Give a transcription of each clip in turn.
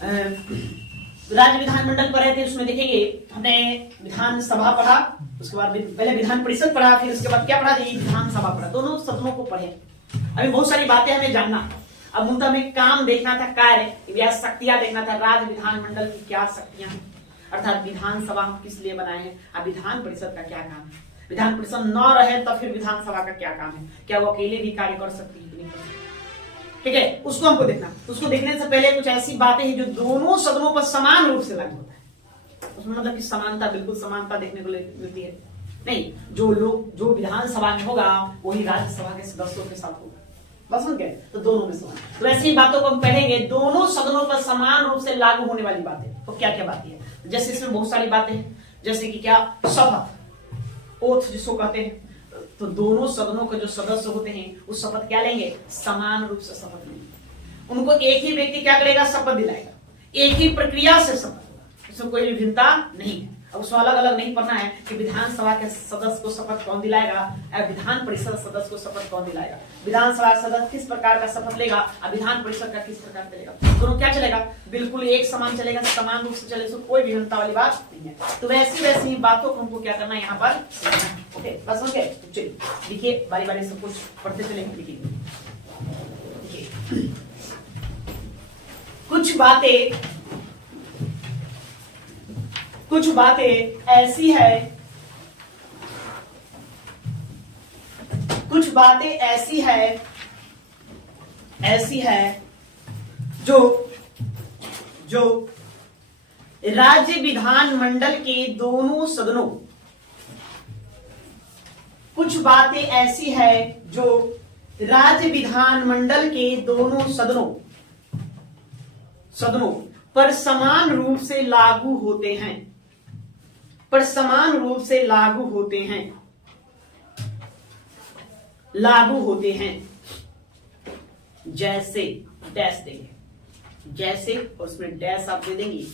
राज्य विधानमंडल पढ़े थे, उसमें देखेंगे हमने विधानसभा पढ़ा, उसके बाद पहले विधान परिषद पढ़ा, फिर उसके बाद क्या पढ़ा जी, विधानसभा पढ़ा, दोनों सदनों को पढ़े। अभी बहुत सारी बातें हमें जानना, अब उनका हमें काम देखना था, कार्य या शक्तियां देखना था, राज्य विधानमंडल की क्या शक्तियां हैं, अर्थात विधानसभा हम किस लिए बनाए हैं, अब विधान परिषद का क्या काम है, विधान परिषद न रहे तो फिर विधानसभा का क्या काम है, क्या वो अकेले भी कार्य कर सकती है, ठीक है, उसको हमको देखना। उसको देखने से पहले कुछ ऐसी बातें हैं जो दोनों सदनों पर समान रूप से लागू होता है, उसमें मतलब कि समानता, बिल्कुल समानता देखने को मिलती है नहीं, जो लोग जो विधानसभा में होगा वही राज्यसभा के सदस्यों के साथ होगा, बस समझ गए, तो दोनों में समान। तो ऐसी बातों को हम पढ़ेंगे, दोनों सदनों पर समान रूप से लागू होने वाली बातें, तो क्या क्या बातें हैं, जैसे इसमें बहुत सारी बातें हैं, जैसे कि क्या, शपथ, ओथ जिसको कहते हैं, तो दोनों सदनों के जो सदस्य होते हैं उस शपथ क्या लेंगे, समान रूप से शपथ लेंगे, उनको एक ही व्यक्ति क्या करेगा, शपथ दिलाएगा, एक ही प्रक्रिया से शपथ होगा, इसमें कोई भिन्नता नहीं है। अब उसमें अलग अलग नहीं पढ़ना है कि विधानसभा के सदस्य को शपथ कौन दिलाएगा, विधान परिषद सदस्य को शपथ कौन दिलाएगा, विधानसभा सदस्य किस प्रकार का शपथ लेगा, विधान परिषद का किस प्रकार चलेगा, दोनों क्या चलेगा, बिल्कुल एक समान चलेगा, समान रूप से चलेगा, कोई भिन्नता वाली बात नहीं है। तो वैसी वैसी बातों को हमको क्या करना है यहाँ पर, ओके बस ओके, चलिए देखिए बारी बारी सब कुछ पढ़ते चलेंगे, देखिए कुछ बातें ऐसी है, कुछ बातें ऐसी है जो राज्य विधानमंडल के दोनों सदनों, कुछ बातें ऐसी है जो राज्य विधानमंडल के दोनों सदनों पर समान रूप से लागू होते हैं, पर समान रूप से लागू होते हैं, जैसे डैश देंगे, जैसे और उसमें डैश आप दे देंगे,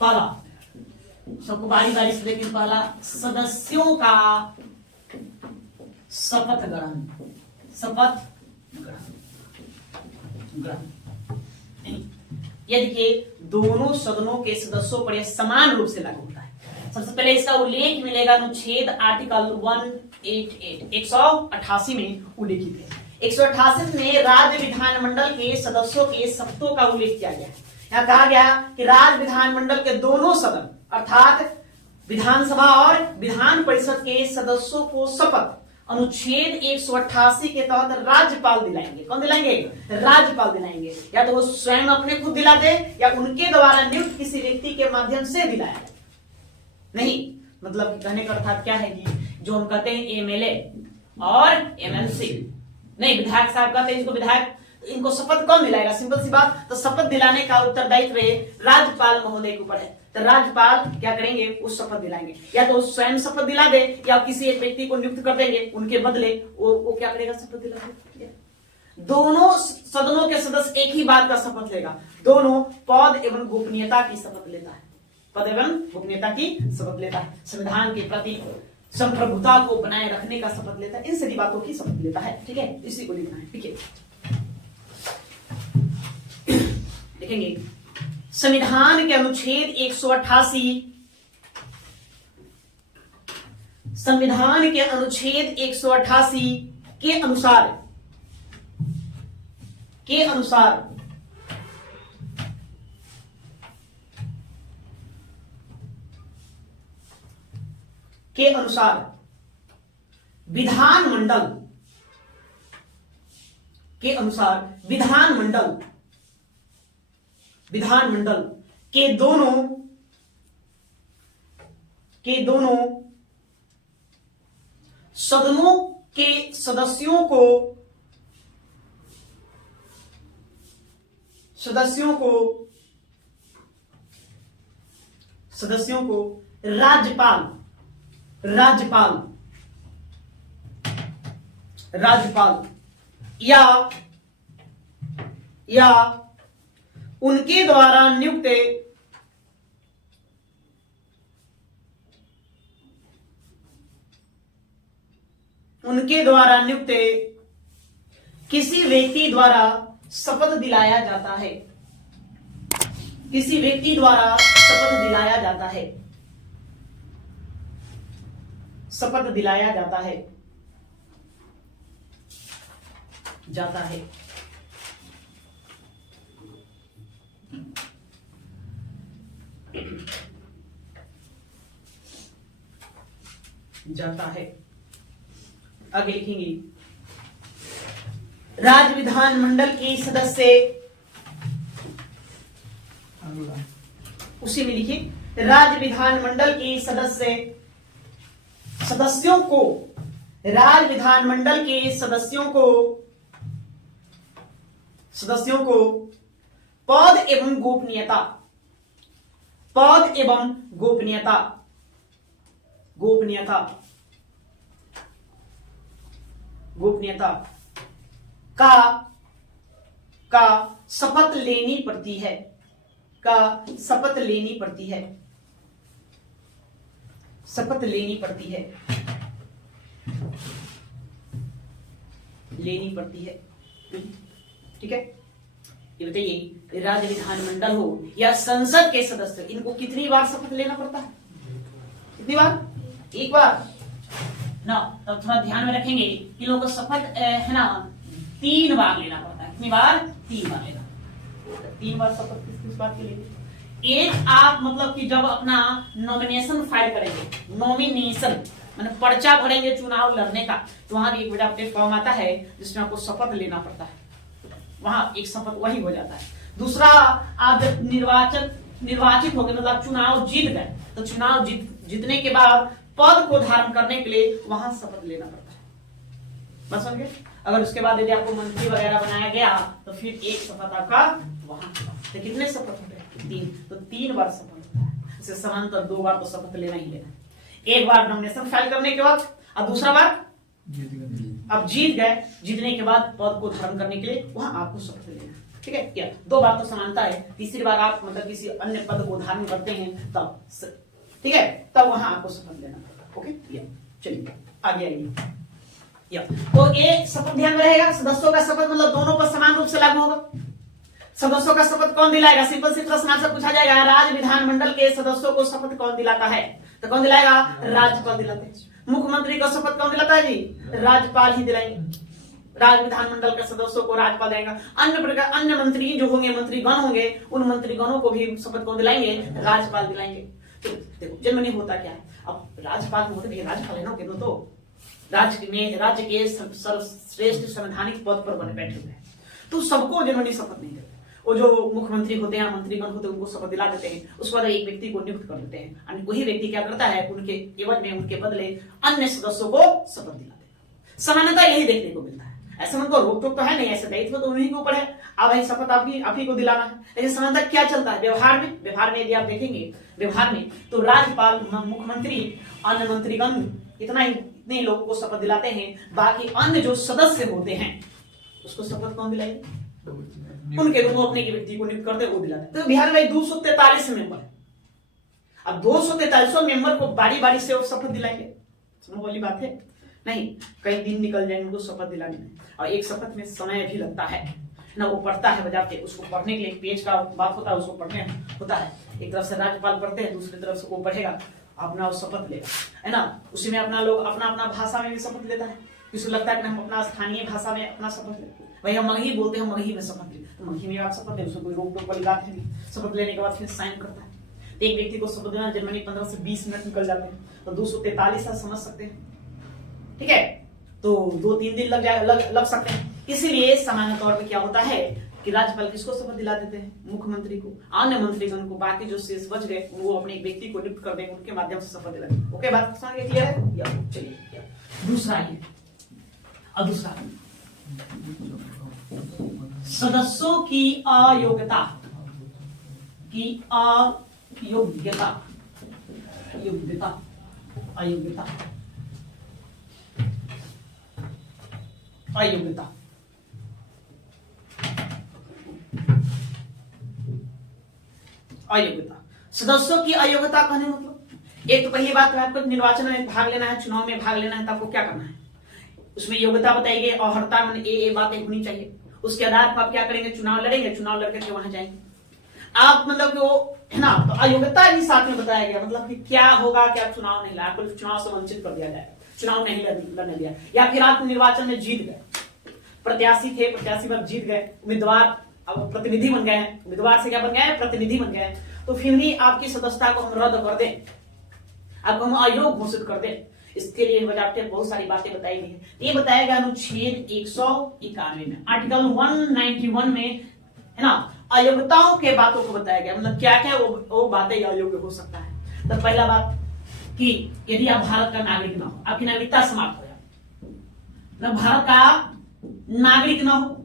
पहला सबको बारी बारी से देखें, पहला सदस्यों का शपथ ग्रहण, ये देखिए दोनों सदनों के सदस्यों पर यह समान रूप से लागू होता है। सबसे पहले इसका उल्लेख मिलेगा अनुच्छेद आर्टिकल 188 में उल्लेखित है। 188 में राज्य विधानमंडल के सदस्यों के शपथों का उल्लेख किया गया है। यहाँ कहा गया कि राज्य विधानमंडल के दोनों सदन अर्थात विधानसभा और विधान परिषद के सदस्यों को शपथ अनुच्छेद 188 के तहत राज्यपाल दिलाएंगे। कौन दिलाएंगे? राज्यपाल दिलाएंगे। या तो वो स्वयं अपने खुद दिला दे या उनके द्वारा नियुक्त किसी व्यक्ति के माध्यम से दिलाया नहीं। मतलब कहने का अर्थात क्या है कि जो हम कहते हैं एमएलए और एमएलसी नहीं, विधायक साहब कहते हैं इसको विधायक, इनको शपथ कौन दिलाएगा? सिंपल सी बात, तो शपथ दिलाने का उत्तरदायित्व राज्यपाल महोदय के ऊपर है। तो राज्यपाल क्या करेंगे? उस शपथ दिलाएंगे। या तो स्वयं शपथ दिला दे या किसी एक व्यक्ति को नियुक्त कर देंगे, उनके बदले वो क्या करेगा? शपथ दिला दे। दोनों सदनों के सदस्य एक ही बात का शपथ लेगा, दोनों पद एवं गोपनीयता की शपथ लेता है, पद एवं गोपनीयता की शपथ लेता है, संविधान के प्रति संप्रभुता को बनाए रखने का शपथ लेता है, इन सभी बातों की शपथ लेता है। ठीक है, इसी को लिखना है। ठीक है, देखेंगे संविधान के अनुच्छेद 188, संविधान के अनुच्छेद 188 के अनुसार विधानमंडल के दोनों सदनों के सदस्यों को राज्यपाल या उनके द्वारा नियुक्त उनके द्वारा नियुक्त किसी व्यक्ति द्वारा शपथ दिलाया जाता है। किसी व्यक्ति द्वारा शपथ दिलाया जाता है। शपथ दिलाया जाता है। जाता है। जाता है। आगे लिखेंगे, राज्य विधानमंडल के सदस्य, उसी में लिखिए, राज्य विधानमंडल के सदस्यों को, राज्य विधानमंडल के सदस्यों को पद एवं गोपनीयता, पद एवं गोपनीयता, गोपनीयता, गोपनीयता का शपथ लेनी पड़ती है। का शपथ लेनी पड़ती है। शपथ लेनी पड़ती है। लेनी पड़ती है। ठीक है, ये बताइए, राज्य विधानमंडल हो या संसद के सदस्य, इनको कितनी बार शपथ लेना पड़ता है? कितनी बार? एक बार ना। तब थोड़ा ध्यान में रखेंगे, इन लोगों को शपथ है ना 3 बार लेना पड़ता है। कितनी बार? 3 बार लेना। 3 बार शपथ किस बात के लिए? एक, आप मतलब कि जब अपना नॉमिनेशन फाइल करेंगे, नॉमिनेशन मतलब पर्चा भरेंगे चुनाव लड़ने का, तो वहां भी एक बड़ा फॉर्म आता है जिसमें आपको शपथ लेना पड़ता है। वहां एक शपथ वही हो जाता है। दूसरा, आप जब निर्वाचित हो गए, मतलब आप चुनाव जीत गए, तो चुनाव जीतने के बाद पद को धारण करने के लिए वहां शपथ लेना पड़ता है। बस समझ गए? अगर उसके बाद यदि आपको मंत्री वगैरह बनाया गया तो फिर एक शपथ आपका वहां। तो कितने शपथ होते हैं? 3। तो 3 बार शपथ होता है। इससे समांतर 2 बार तो शपथ लेना ही लेना है। एक बार नॉमिनेशन फाइल करने के बाद, और दूसरा बार अब जीत गए, जीतने के बाद पद को धारण करने के लिए वहां आपको शपथ लेना है। ठीक है, क्या 2 बार तो समानता है। तीसरी बार आप मतलब किसी अन्य पद को धारण करते हैं तब, ठीक है, तब वहां आपको शपथ लेना पड़ेगा। ओके, चलिए आगे आइए। तो ये शपथ ध्यान में रहेगा, सदस्यों का शपथ मतलब दोनों पर समान रूप से लागू होगा। सदस्यों का शपथ कौन दिलाएगा? सिंपल सी प्रश्न आपसे पूछा जाएगा, राज्य विधानमंडल के सदस्यों को शपथ कौन दिलाता है? तो कौन दिलाएगा? राज्यपाल दिलाते हैं। मुख्यमंत्री का शपथ कौन दिलाता है जी? राज्यपाल ही दिलाएंगे। राज्य विधानमंडल के सदस्यों को राज्यपाल देगा। अन्य मंत्री जो होंगे, मंत्रीगण होंगे, उन मंत्रीगणों को भी शपथ कौन दिलाएंगे? राज्यपाल दिलाएंगे। तो देखो जनरली होता क्या है, अब राज्यपाल होते भी राज्यपाल है ना, तो राज्य के सर्वश्रेष्ठ संवैधानिक पद पर बने बैठे हुए हैं, तो सबको जनरली शपथ नहीं देते। वो जो मुख्यमंत्री होते हैं, मंत्रीगण होते हैं, उनको शपथ दिला देते हैं। उसके बाद एक व्यक्ति को नियुक्त कर देते हैं, और वही व्यक्ति क्या करता है, उनके एवज में, उनके बदले अन्य सदस्यों को शपथ दिलाते हैं। समानता यही देखने को मिलता है। ऐसा मतलब रोक टोक तो है नहीं, ऐसे दायित्व तो उन्हीं के ऊपर है। अब भाई शपथ आप ही को दिलाना है। लेकिन समानता क्या चलता है व्यवहार में यदि आप देखेंगे व्यवहार में, तो राज्यपाल, मुख्यमंत्री, अन्य मंत्रीगण इतने लोगों को शपथ दिलाते हैं। बाकी अन्य जो सदस्य होते हैं उसको शपथ कौन दिलाएंगे? उनके वो अपने के व्यक्ति को नियुक्त करते वो दिलाते। तो बिहार में 243 मेंबर है। अब 243 मेंबर को बारी बारी से वो शपथ दिलाएंगे, समझ वाली बात है नहीं। कई दिन निकल जाएंगे उनको शपथ दिलाने में, और एक शपथ में समय भी लगता है ना। वो पढ़ता है बजाते, उसको पढ़ने के लिए एक पेज का बात होता है, उसको पढ़ने होता है। एक तरफ से राज्यपाल पढ़ते हैं, दूसरी तरफ से वो पढ़ेगा, अपना शपथ लेगा, है ना। उसी में अपना लोग अपना भाषा में भी शपथ लेता है। किसी लगता है कि हम अपना स्थानीय भाषा में अपना शपथ लेते, भाई हम मगही बोलते हैं, हम मगही में शपथ लेते, तो मगही में आप शपथ लें, उसमें कोई रोक टोक वाली बात नहीं। शपथ लेने के बाद फिर साइन करता है। तो एक व्यक्ति को शपथ देना जनरली 15 से 20 मिनट निकल जाते हैं, तो 243 आप समझ सकते हैं। ठीक है, तो 2-3 दिन लग सकते हैं। इसीलिए सामान्य तौर पर क्या होता है कि राज्यपाल किसको शपथ दिला देते हैं? मुख्यमंत्री को। अन्य मंत्रीगण को, बाकी जो शेष बच गए वो अपने एक व्यक्ति को नियुक्त कर देंगे, उनके माध्यम से शपथ दिलाएंगे। ओके, बात समझ गए? क्लियर है? चलिए दूसरा ये, अब दूसरा सदस्यों की अयोग्यता, अयोग्यता, सदस्यों की अयोग्यता कहने मतलब, एक तो पहली बात है आपको निर्वाचन में भाग लेना है, चुनाव में भाग लेना है, तो आपको क्या करना है? उसमें योग्यता बताई गई, अर्हता में ये बातें होनी चाहिए। उसके आधार पर आप क्या करेंगे, चुनाव लड़ेंगे, चुनाव लड़कर के वहां जाएंगे आप, मतलब कि वो है ना। तो अयोग्यता भी साथ में बताया गया, मतलब कि क्या होगा कि आप चुनाव नहीं लड़ा, चुनाव से वंचित कर दिया जाए, चुनाव नहीं लड़ने दिया, या फिर आप निर्वाचन में जीत गए, प्रत्याशी थे, प्रत्याशी पर जीत गए, उम्मीदवार अब प्रतिनिधि बन गए हैं, उम्मीदवार से क्या बन गए हैं, प्रतिनिधि बन गए हैं, तो फिर भी आपकी सदस्यता को हम रद्द कर दें, आपको हम अयोग्य घोषित कर दें। इसके लिए बहुत सारी बातें बताई गई है। ये बताया गया अनुच्छेद 191 में, आर्टिकल 191 में, है ना, अयोग्यताओं के बातों को बताया गया, मतलब क्या क्या वो बातें अयोग्य हो सकता है। तो पहला बात कि यदि आप भारत का नागरिक ना हो, आपकी नागरिकता समाप्त हो जाए, मतलब भारत का नागरिक ना हो,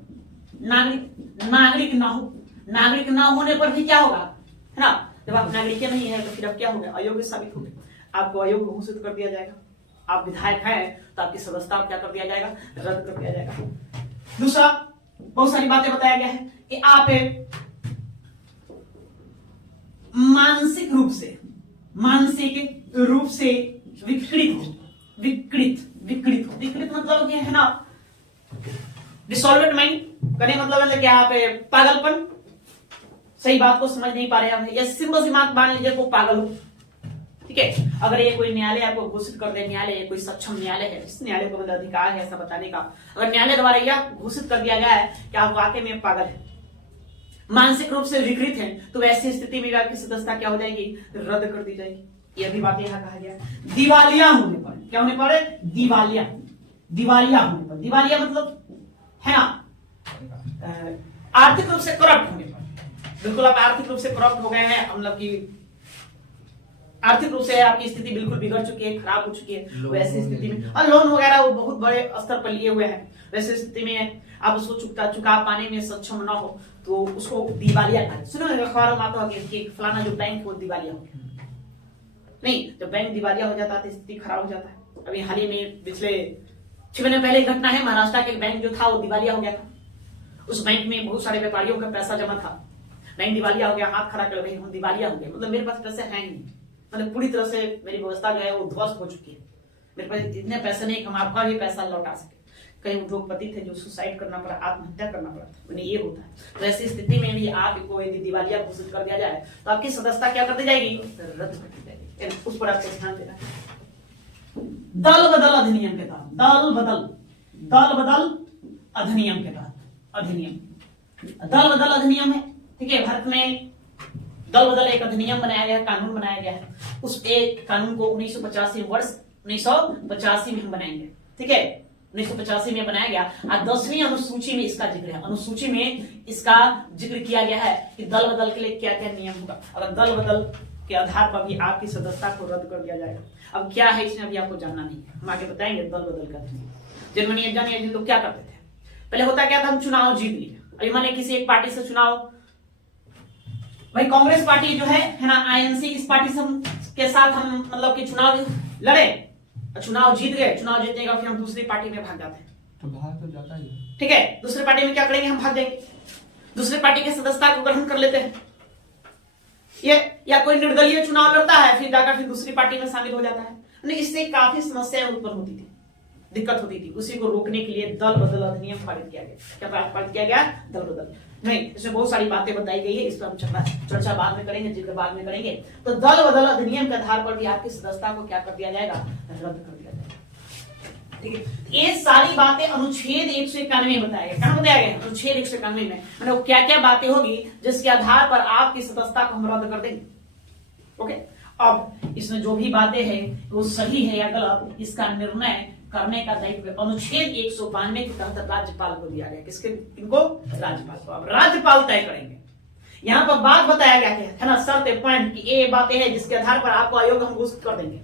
नागरिक ना होने पर भी क्या होगा, है ना, जब आप नागरिक नहीं है तो फिर आप क्या हो गए, अयोग्य साबित हो गए, आपको अयोग्य घोषित कर दिया जाएगा। आप विधायक हैं तो आपकी सदस्यता क्या कर दिया जाएगा, रद्द कर दिया जाएगा। दूसरा, बहुत सारी बातें बताया गया है कि आप मानसिक रूप से विकृत मतलब क्या है ना, डिसऑर्डर्ड माइंड करने मतलब है कि आप पागलपन, सही बात को समझ नहीं पा रहे हैं, या सिंपल सी बात मान लीजिए वो पागल हो, ठीक है। अगर ये कोई न्यायालय आपको घोषित कर दे, न्यायालय कोई सक्षम न्यायालय है, इस न्यायालय को मतलब अधिकार है ऐसा बताने का, अगर न्यायालय द्वारा यह घोषित कर दिया गया है कि आप वाकई में पागल है, मानसिक रूप से विकृत है, तो वैसी स्थिति में आपकी सदस्यता क्या हो जाएगी, रद्द कर दी जाएगी। यह भी बात यहाँ कहा गया। दिवालिया होने पर, क्या होने पर, दिवालिया होने पर, दिवालिया मतलब है ना आर्थिक रूप से करप्ट होने पर, बिल्कुल आप आर्थिक रूप से करप्ट हो गए हैं, मतलब कि आर्थिक रूप से आपकी स्थिति बिल्कुल बिगड़ चुकी है, खराब हो चुकी है, वैसी स्थिति में, और लोन वगैरह वो बहुत बड़े स्तर पर लिए हुए हैं, वैसे स्थिति में आप उसको चुका पाने में सक्षम ना हो तो उसको दिवालिया कहा। सुनो अखबारों में आता होगा कि फलाना जो बैंक वो दिवालिया हो गया, नहीं, जब बैंक दिवालिया हो जाता है तो स्थिति खराब हो जाता है। अभी हाल ही में पिछले 6 महीने पहले घटना है, महाराष्ट्र के बैंक जो था वो दिवालिया हो गया था। उस बैंक में बहुत सारे व्यापारियों का पैसा जमा था, बैंक दिवालिया हो गया, हाथ खड़ा कर भाई हम दिवालिया हो गए, मतलब मेरे पास पैसे हैं नहीं, मतलब पूरी तरह से मेरी व्यवस्था जो है वो ध्वस्त हो चुकी है, मेरे पास इतने पैसे नहीं हम आपका भी पैसा लौटा सके। कई उद्योगपति थे जो सुसाइड करना पड़ा, आत्महत्या करना पड़ा था, उन्हें ये होता है। तो ऐसी स्थिति में भी आपको यदि दिवालिया घोषित कर दिया जाए तो आपकी सदस्यता क्या कर दी जाएगी, रद्द कर दी जाएगी। उस पर आपको ध्यान देना। दल बदल अधिनियम के तहत, दल बदल अधिनियम के तहत, दल बदल अधिनियम है, ठीक है। भारत में दल बदल एक अधिनियम बनाया गया, कानून बनाया गया है। उस एक कानून को 1985 में हम बनाएंगे, ठीक है, 1985 में बनाया गया। और 10वीं अनुसूची में इसका जिक्र है, अनुसूची में इसका जिक्र किया गया है कि दल बदल के लिए क्या क्या नियम होगा, अगर दल बदल के आधार पर भी आपकी सदस्यता को रद्द कर दिया जाएगा। अब क्या है इसमें अभी आपको जानना नहीं है, हम आगे बताएंगे। दल बदल का जर्मनी जानिए जिन लोग क्या करते थे, पहले होता क्या था, हम चुनाव जीत लिए, अभी माने किसी एक पार्टी से चुनाव, भाई कांग्रेस पार्टी जो है ना, आईएनसी, इस पार्टी से के साथ हम मतलब कि चुनाव लड़े, चुनाव जीत गए, चुनाव जीतने का फिर हम दूसरी पार्टी में भाग जाते हैं, तो बाहर तो जाता ही है, ठीक है। दूसरी पार्टी में क्या करेंगे, हम भाग जाएंगे, दूसरी पार्टी की सदस्यता को ग्रहण कर लेते हैं। ये या कोई निर्दलीय चुनाव लड़ता है, फिर जाकर फिर दूसरी पार्टी में शामिल हो जाता है। इससे काफी समस्याएं उत्पन्न होती थी, दिक्कत होती थी। उसी को रोकने के लिए दल बदल अधिनियम पारित किया गया। क्या पारित किया गया, दल बदल नहीं, इसमें बहुत सारी बातें बताई गई है, इस पर हम चर्चा बाद में करेंगे, जिक्र बाद में करेंगे। तो दल बदल अधिनियम के आधार पर भी आपकी सदस्यता को क्या कर दिया जाएगा, रद्द कर दिया जाएगा, ठीक है। ये सारी बातें अनुच्छेद 191 में बताया गया। कहां बताया गया, अनुच्छेद 191 में, मतलब क्या क्या बातें होगी जिसके आधार पर आपकी सदस्यता को हम रद्द कर देंगे, ओके। अब इसमें जो भी बातें हैं वो सही है या गलत, इसका निर्णय करने का दायित्व अनुच्छेद 192 के तहत राज्यपाल को दिया गया। किसके, इनको, राज्यपाल को। अब राज्यपाल तय करेंगे। यहाँ पर बात बताया गया है ना, शर्त पॉइंट की ये बातें हैं जिसके आधार पर आपको अयोग्य हम घोषित कर देंगे।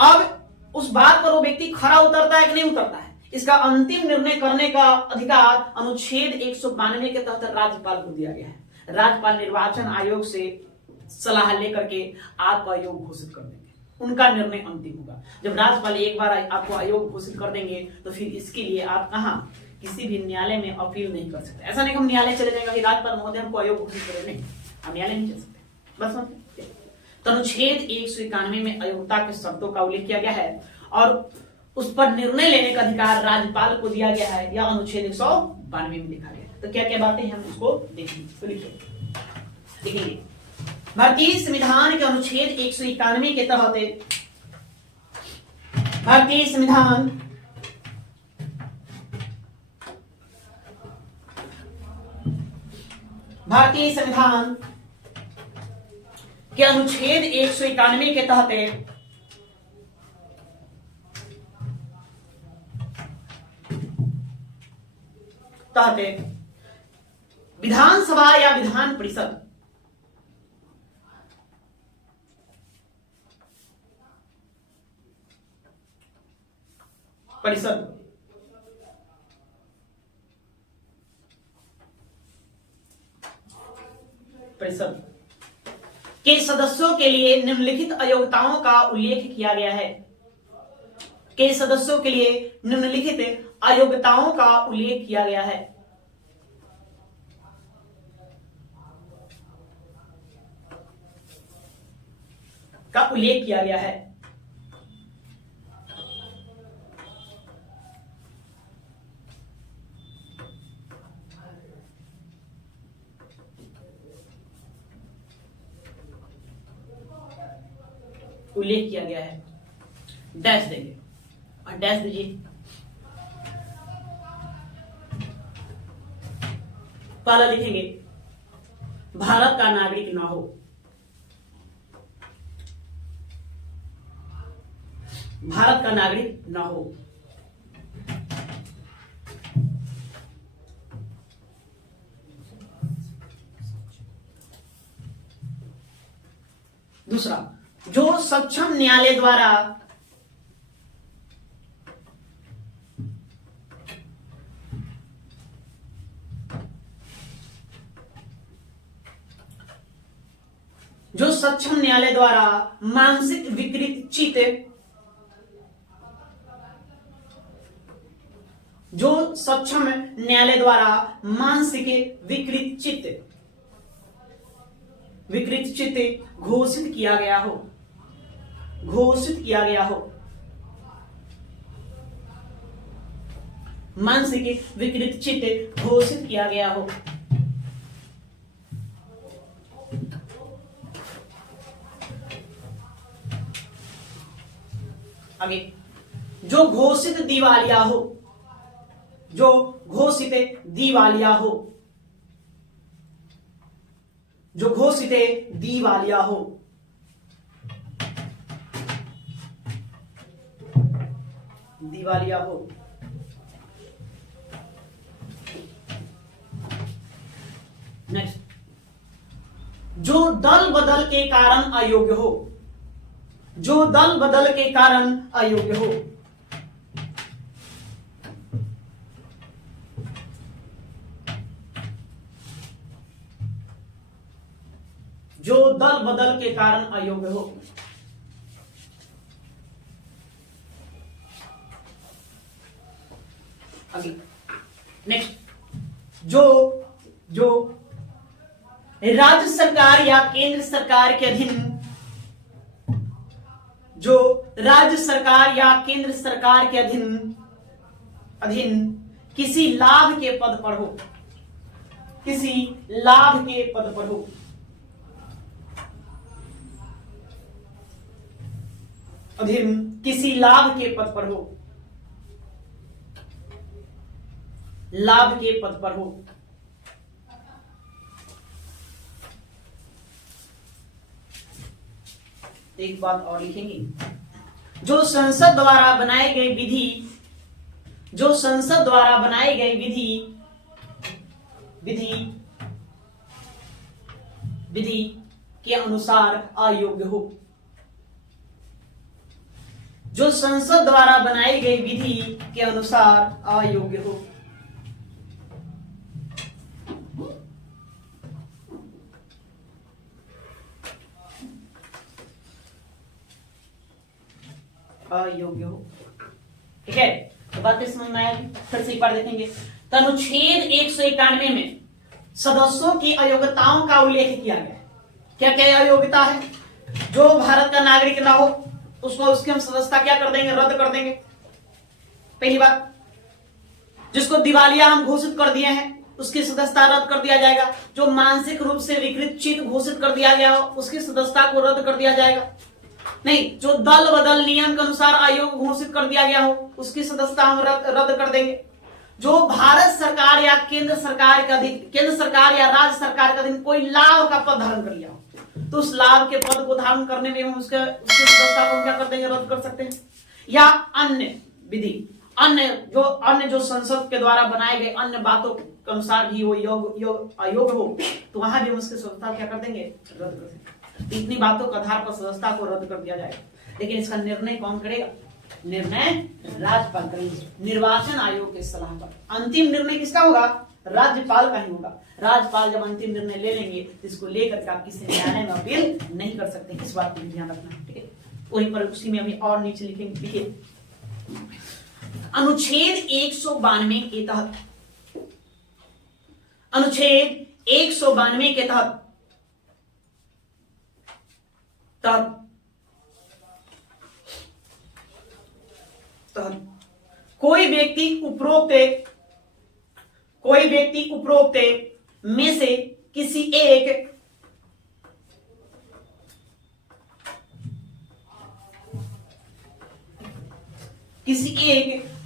अब उस बात पर वो व्यक्ति खरा उतरता है कि नहीं उतरता है, इसका अंतिम निर्णय करने का अधिकार अनुच्छेद 192 के तहत राज्यपाल को दिया गया है। राज्यपाल निर्वाचन आयोग से सलाह लेकर के आपको अयोग्य घोषित कर देंगे, उनका निर्णय अंतिम होगा। जब राज्यपाल एक बार आपको अयोग्य घोषित कर देंगे तो फिर इसके लिए आप कहां, किसी भी न्यायालय में अपील नहीं कर सकते। ऐसा नहीं हम न्यायालय चले जाएंगे, राज्यपाल महोदय हमको अयोग्य घोषित करें, नहीं, हम न्यायालय नहीं चल सकते। बस तो अनुच्छेद 191 में अयोग्यता के शर्तों का उल्लेख किया गया है। और उस पर निर्णय लेने का अधिकार राज्यपाल को दिया गया है, यह अनुच्छेद 192 में लिखा गया है। तो क्या क्या बातें हैं हम उसको देखेंगे। तो देखिए भारतीय संविधान के अनुच्छेद 191 के तहत भारतीय संविधान के अनुच्छेद 191 के तहत विधानसभा या विधान परिषद के सदस्यों के लिए निम्नलिखित अयोग्यताओं का उल्लेख किया गया है। के सदस्यों के लिए निम्नलिखित अयोग्यताओं का उल्लेख किया गया है। उल्लेख किया गया है। डैश देंगे और डैश दीजिए। पहला लिखेंगे भारत का नागरिक ना हो। भारत का नागरिक ना हो। दूसरा, जो सक्षम न्यायालय द्वारा मानसिक विकृत चित्त घोषित किया गया हो। मानसिक विकृत चित्त घोषित किया गया हो। आगे, जो घोषित दिवालिया हो। नेक्स्ट, जो दल बदल के कारण अयोग्य हो। जो दल बदल के कारण अयोग्य हो। अगली नेक्स्ट, जो राज्य सरकार या केंद्र सरकार के अधीन किसी लाभ के पद पर हो। लाभ के पद पर हो। एक बात और लिखेंगे, जो संसद द्वारा बनाई गई विधि के अनुसार अयोग्य हो। जो संसद द्वारा बनाई गई विधि के अनुसार अयोग्य हो। ठीक है, तो बातें समझ में आएगी। फिर से एक बार देखेंगे। तो अनुच्छेद 191 में सदस्यों की अयोग्यताओं का उल्लेख किया गया है। क्या क्या अयोग्यता है? जो भारत का नागरिक ना हो उसको, उसकी हम सदस्यता क्या कर देंगे? रद्द कर देंगे। पहली बात, जिसको दिवालिया हम घोषित कर दिए हैं उसकी सदस्यता रद्द कर दिया जाएगा। जो मानसिक रूप से विकृत चित्त घोषित कर दिया गया हो उसकी सदस्यता को रद्द कर दिया जाएगा। नहीं, जो दल बदल नियम के अनुसार आयोग घोषित कर दिया गया हो उसकी सदस्यता हम रद्द कर देंगे। जो भारत सरकार या केंद्र सरकार या राज्य सरकार का अधीन कोई लाभ का पद धारण कर लिया हो तो उस लाभ के पद को धारण करने में हम उसके सदस्यता को क्या कर देंगे, रद्द कर सकते हैं। या अन्य विधि, अन्य जो संसद के द्वारा बनाए गए अन्य बातों के अनुसार भी वो अयोग्य हो तो वहां भी हम उसकी सदस्यता क्या कर देंगे, रद्द कर देंगे। इतनी बातों के आधार पर सदस्यता को रद्द कर दिया जाएगा। लेकिन इसका निर्णय कौन करेगा? निर्णय राज्यपाल करेंगे, निर्वाचन आयोग के सलाह पर। अंतिम निर्णय किसका होगा? राज्यपाल का ही होगा। राज्यपाल जब अंतिम निर्णय ले लेंगे तो इसको लेकर के आप किसी न्यायालय में अपील नहीं कर सकते। इस बात को ध्यान रखना, ठीक है। वहीं पर उसी में अभी और नीचे लिखेंगे, देखिए अनुच्छेद 192 के तहत, अनुच्छेद 192 के तहत कोई व्यक्ति उपरोक्त में से किसी एक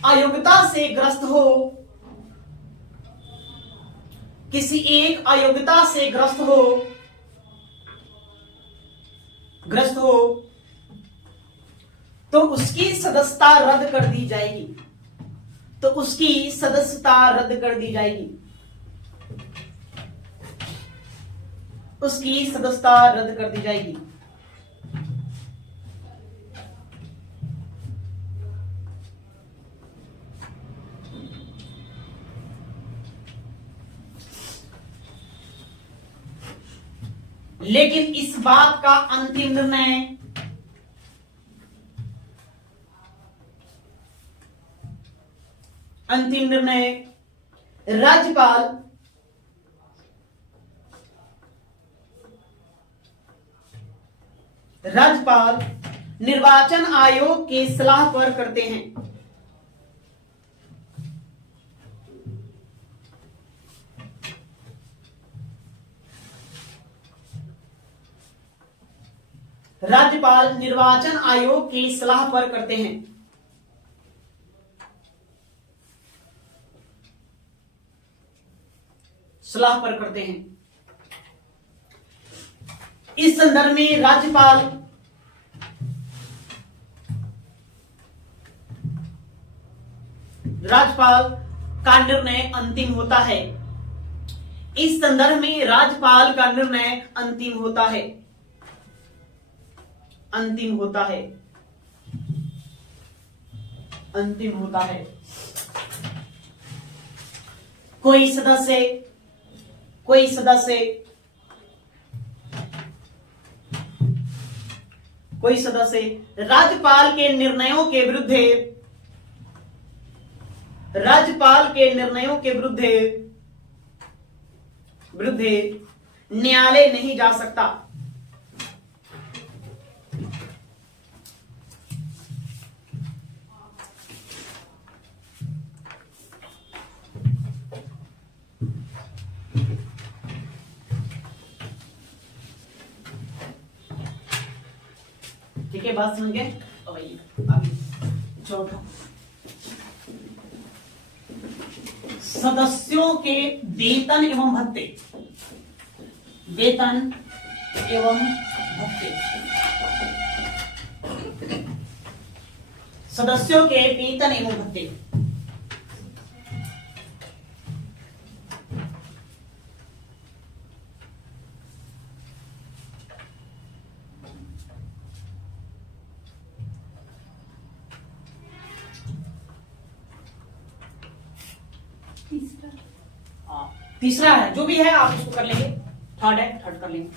अयोग्यता से ग्रस्त हो तो उसकी सदस्यता रद्द कर दी जाएगी। लेकिन इस बात का अंतिम निर्णय राज्यपाल निर्वाचन आयोग के सलाह पर करते हैं। राज्यपाल निर्वाचन आयोग की सलाह पर करते हैं। इस संदर्भ में राज्यपाल का निर्णय अंतिम होता है। इस संदर्भ में राज्यपाल का निर्णय अंतिम होता है। कोई सदस्य राज्यपाल के निर्णयों के विरुद्ध न्यायालय नहीं जा सकता। ठीक है, बात समझ गए? आगे चौथा, सदस्यों के वेतन एवं भत्ते। सदस्यों के वेतन एवं भत्ते। तीसरा है, जो भी है आप इसको कर लेंगे, थर्ड कर लेंगे।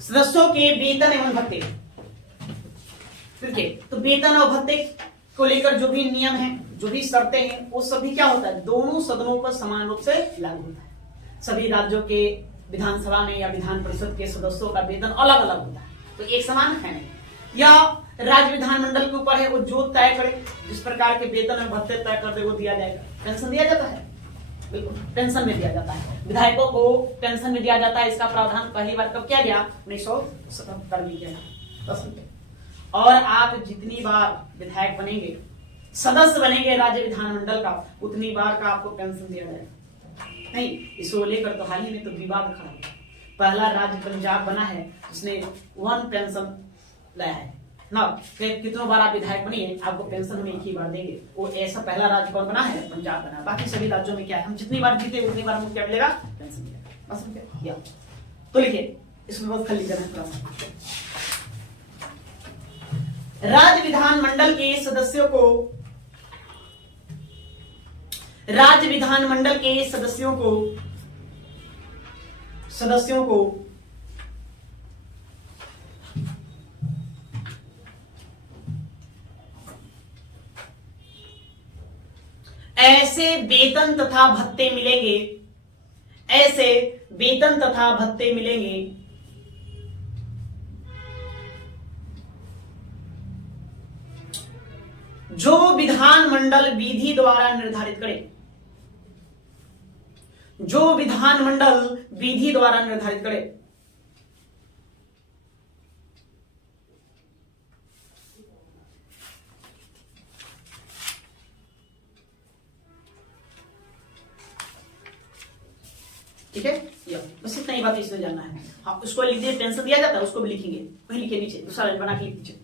सदस्यों के वेतन एवं भत्ते। ठीक है, तो वेतन और भत्ते को लेकर जो भी नियम है, जो भी शर्तें हैं, वो सभी क्या होता है, दोनों सदनों पर समान रूप से लागू होता है। सभी राज्यों के विधानसभा में या विधान परिषद के सदस्यों का वेतन अलग अलग होता है, तो एक समान है नहीं। या राज्य विधानमंडल के ऊपर है, वो जो तय करे, जिस प्रकार के वेतन में भत्ते तय कर दे वो दिया जाएगा। पेंशन दिया जाता है, बिल्कुल पेंशन में दिया जाता है, विधायकों को पेंशन में दिया जाता है। इसका प्रावधान पहली बार कब किया गया? 1977 में किया गया। और आप जितनी बार विधायक बनेंगे, सदस्य बनेंगे राज्य विधानमंडल का, उतनी बार का आपको पेंशन दिया जाएगा। नहीं, इसको लेकर तो हाल ही में तो विवाद खड़ा है। पहला राज्य पंजाब बना है, उसने 1 पेंशन लाया है ना, कितनों बार आप विधायक बनिए आपको पेंशन हम एक ही बार देंगे। वो ऐसा पहला राज्य कौन बना है? पंजाब बना है। बाकी सभी राज्यों में क्या है, हम जितनी बार जीते उतनी बार हमको क्या मिलेगा? पेंशन मिलेगा। बस क्या तो लिखिए, इसमें बहुत खली करना है थोड़ा सा। राज्य विधानमंडल के सदस्यों को, राज्य विधानमंडल के सदस्यों को ऐसे वेतन तथा भत्ते मिलेंगे, ऐसे वेतन तथा भत्ते मिलेंगे जो विधानमंडल विधि द्वारा निर्धारित करे, जो विधानमंडल विधि द्वारा निर्धारित करे। ठीक है, बस इतना ही बात इसमें जानना है। हाँ, उसको लिख दिए, पेंशन दिया जाता है, उसको भी लिखेंगे, वही लिखे नीचे, दूसरा लाइन बना के लिख दीजिए।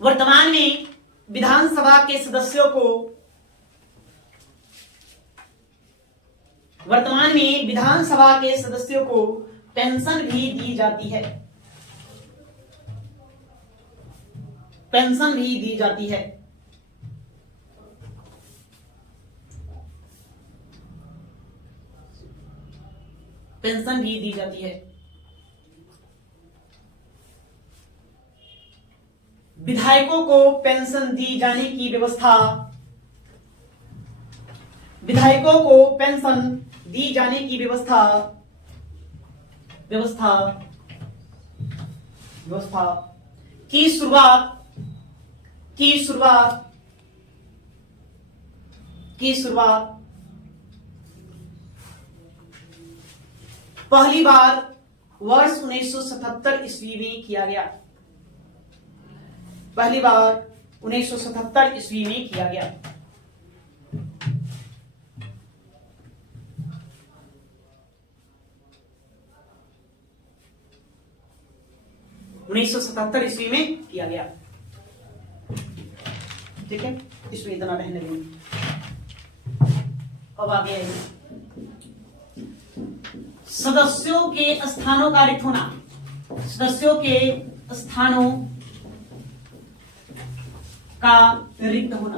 वर्तमान में विधानसभा के सदस्यों को, वर्तमान में विधानसभा के सदस्यों को पेंशन भी दी जाती है, पेंशन भी दी जाती है। पेंशन भी दी जाती है। विधायकों को पेंशन दी जाने की व्यवस्था, विधायकों को पेंशन दी जाने की व्यवस्था की शुरुआत पहली बार वर्ष 1977 ईस्वी में किया गया। पहली बार 1977 ईस्वी में किया गया। ईस्वी में किया गया। ठीक है, इसमें इतना रहने देंगे। अब आगे सदस्यों के स्थानों का रिक्त होना, सदस्यों के स्थानों का रिक्त होना,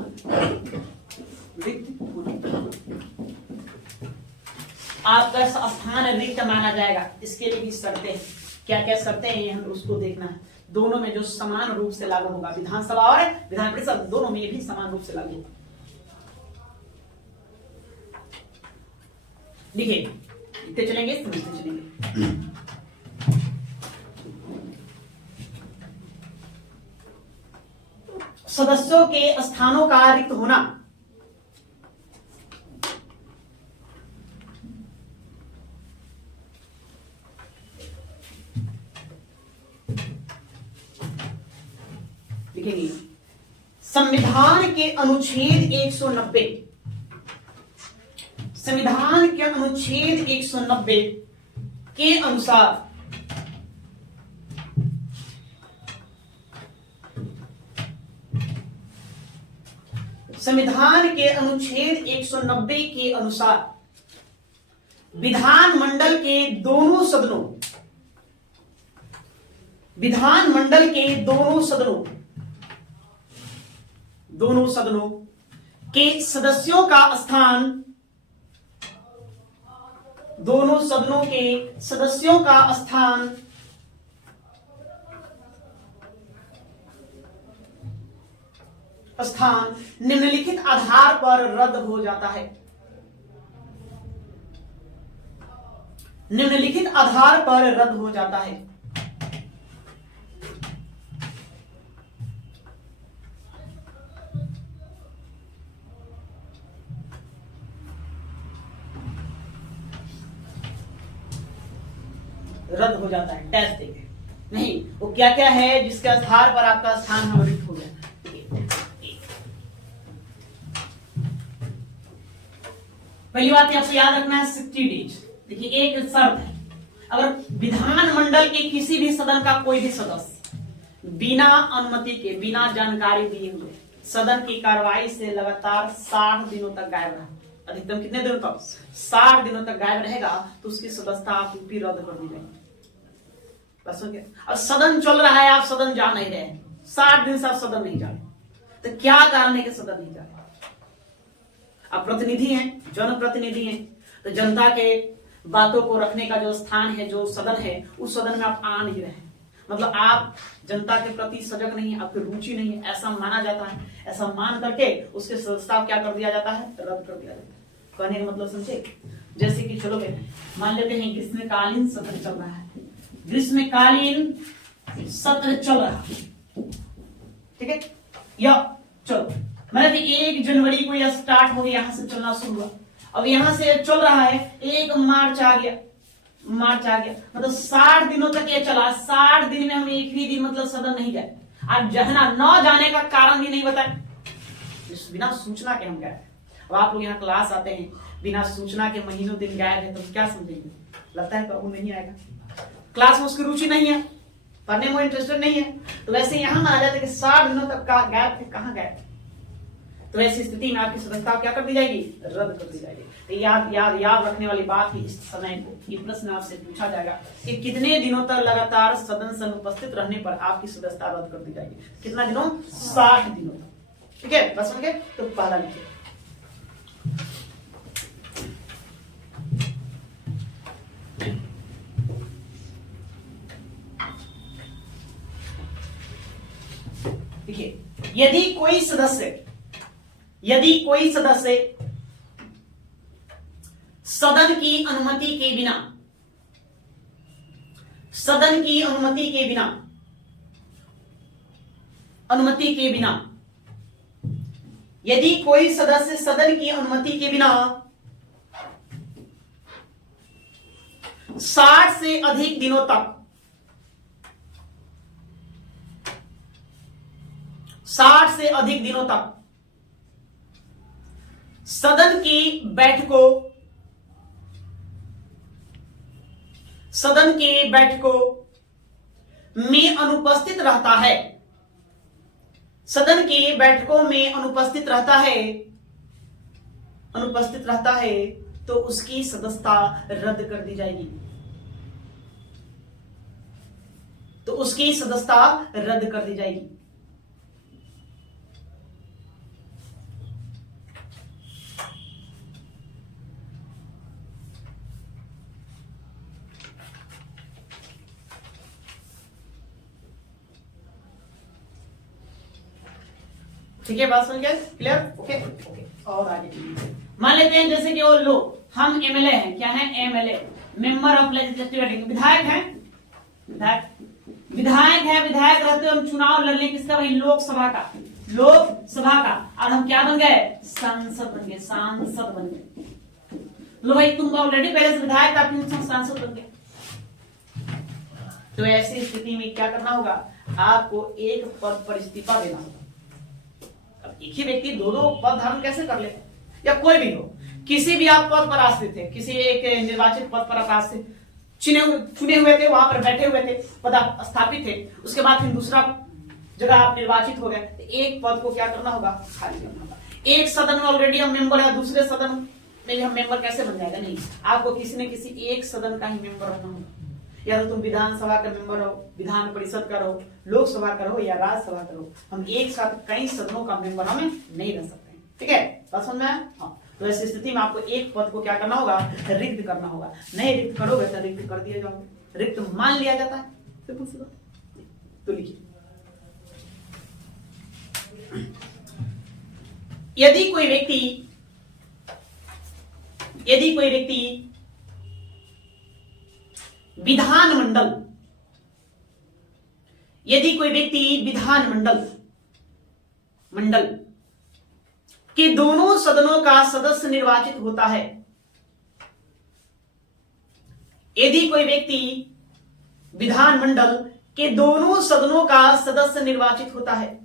आपका स्थान रिक्त माना जाएगा। इसके लिए भी शर्तें, क्या क्या शर्तें हैं हमें उसको देखना है। दोनों में जो समान रूप से लागू होगा, विधानसभा और विधान परिषद दोनों में भी समान रूप से लागू होगा। देखिए, लिखते चलेंगे, समझते चलेंगे। सदस्यों के स्थानों का रिक्त होना, लिखेंगे संविधान के अनुच्छेद 190, संविधान के अनुच्छेद 190 के अनुसार संविधान के अनुच्छेद 190 के अनुसार विधानमंडल के दोनों सदनों, विधानमंडल के दोनों सदनों के सदस्यों का स्थान, दोनों सदनों के सदस्यों का स्थान निम्नलिखित आधार पर रद्द हो जाता है। निम्नलिखित आधार पर रद्द हो जाता है। रद्द हो जाता है, डैश देंगे नहीं, वो क्या क्या है जिसके आधार पर आपका स्थान हम रिक्त हो गया। पहली बात आपको याद रखना है 60 डेज। देखिए एक शर्त है, अगर विधानमंडल के किसी भी सदन का कोई भी सदस्य बिना अनुमति के, बिना जानकारी दिए हुए सदन की कार्रवाई से लगातार 60 दिनों तक गायब रहा, अधिकतम कितने दिनों तक, 60 दिनों तक गायब रहेगा, तो उसकी सदस्यता आपकी रद्द कर दी जाएगी। अब सदन चल रहा है, आप सदन जा नहीं रहे, 60 दिन से आप सदन नहीं जा रहे, तो क्या कारण है कि सदन नहीं जा रहे? आप प्रतिनिधि हैं, जनप्रतिनिधि हैं, तो जनता के बातों को रखने का जो स्थान है, जो सदन है, उस सदन में आप आ नहीं रहे, मतलब आप जनता के प्रति सजग नहीं है, आपकी रुचि नहीं है, ऐसा माना जाता है। ऐसा मान करके उसके सदस्यता क्या कर दिया जाता है, रद्द कर दिया जाता है। कहने का मतलब समझे, जैसे कि चलो मान लेते हैं ग्रीष्मकालीन सत्र चल रहा है, ग्रीष्मकालीन सत्र चल रहा है, ठीक है, या चलो मतलब 1 जनवरी को यह स्टार्ट हो गया, यहां से चलना शुरू हुआ, अब यहां से चल रहा है, 1 मार्च आ गया, मतलब 60 दिनों तक ये चला। 60 दिन में हम एक भी दिन मतलब सदन नहीं गए, आप जहना न जाने का कारण भी नहीं बताए, बिना सूचना के हम गए। अब आप लोग यहाँ क्लास आते हैं, बिना सूचना के महीनों दिन गायब है, तो क्या समझेंगे? लगता है प्रभु नहीं आएगा, क्लास में उसकी रुचि नहीं है, पढ़ने में इंटरेस्टेड नहीं है, तो वैसे यहां माना जाता है कि 60 दिनों तक का गायब थे, कहां गए? तो ऐसी स्थिति में आपकी सदस्यता क्या कर दी जाएगी, रद्द कर दी जाएगी। तो याद रखने वाली बात है इस समय को, ये प्रश्न आपसे पूछा जाएगा कि कितने दिनों तक लगातार सदन से अनुपस्थित रहने पर आपकी सदस्यता रद्द कर दी जाएगी? कितना दिनों? 60 दिनों तक, ठीक है, बस समझ गए? तो पहला लिखिए, देखिए यदि कोई सदस्य सदन की अनुमति के बिना यदि कोई सदस्य सदन की अनुमति के बिना 60 से अधिक दिनों तक सदन की बैठकों में अनुपस्थित रहता है, तो उसकी सदस्यता रद्द कर दी जाएगी। ठीक है, बात समझ गए? क्लियर? ओके। और आगे मान लेते हैं जैसे कि वो लोग, हम एमएलए हैं, क्या है? MLA, member of legislative body, विधायक रहते हुए हम चुनाव लड़ लें, किसका भाई? लोकसभा का, और हम क्या बन गए? सांसद बन गए। लो भाई, तुम ऑलरेडी पहले से विधायक था, तुम सांसद बन गए, तो ऐसी स्थिति में क्या करना होगा? आपको एक पद पर इस्तीफा देना होगा। एक ही व्यक्ति दो पद धारण कैसे कर ले? या कोई भी हो, किसी भी आप पद पर आश्रित थे, किसी एक निर्वाचित पद पर आप आश्रित चुने हुए थे, वहां पर बैठे हुए थे, पद आप स्थापित थे, उसके बाद फिर दूसरा जगह आप निर्वाचित हो गए, तो एक पद को क्या करना होगा? खाली करना होगा। एक सदन में ऑलरेडी हम मेंबर है, दूसरे सदन में हम मेंबर कैसे बन जाएगा? नहीं, आपको किसी न किसी एक सदन का ही मेंबर होना होगा। या तो तुम विधानसभा का मेंबर हो, विधान परिषद का रहो, लोकसभा का रहो, या राज्यसभा का रहो, हम एक साथ कई सदनों का मेंबर हमें नहीं रह सकते हैं। ठीक है, बात समझ में आया? हाँ। तो ऐसी स्थिति में आपको एक पद को क्या करना होगा? रिक्त करना होगा। नहीं रिक्त करोगे तो रिक्त कर दिया जाओगे, रिक्त मान लिया जाता है। तो लिखिए, यदि कोई व्यक्ति विधानमंडल के दोनों सदनों का सदस्य निर्वाचित होता है, यदि कोई व्यक्ति विधानमंडल के दोनों सदनों का सदस्य निर्वाचित होता है।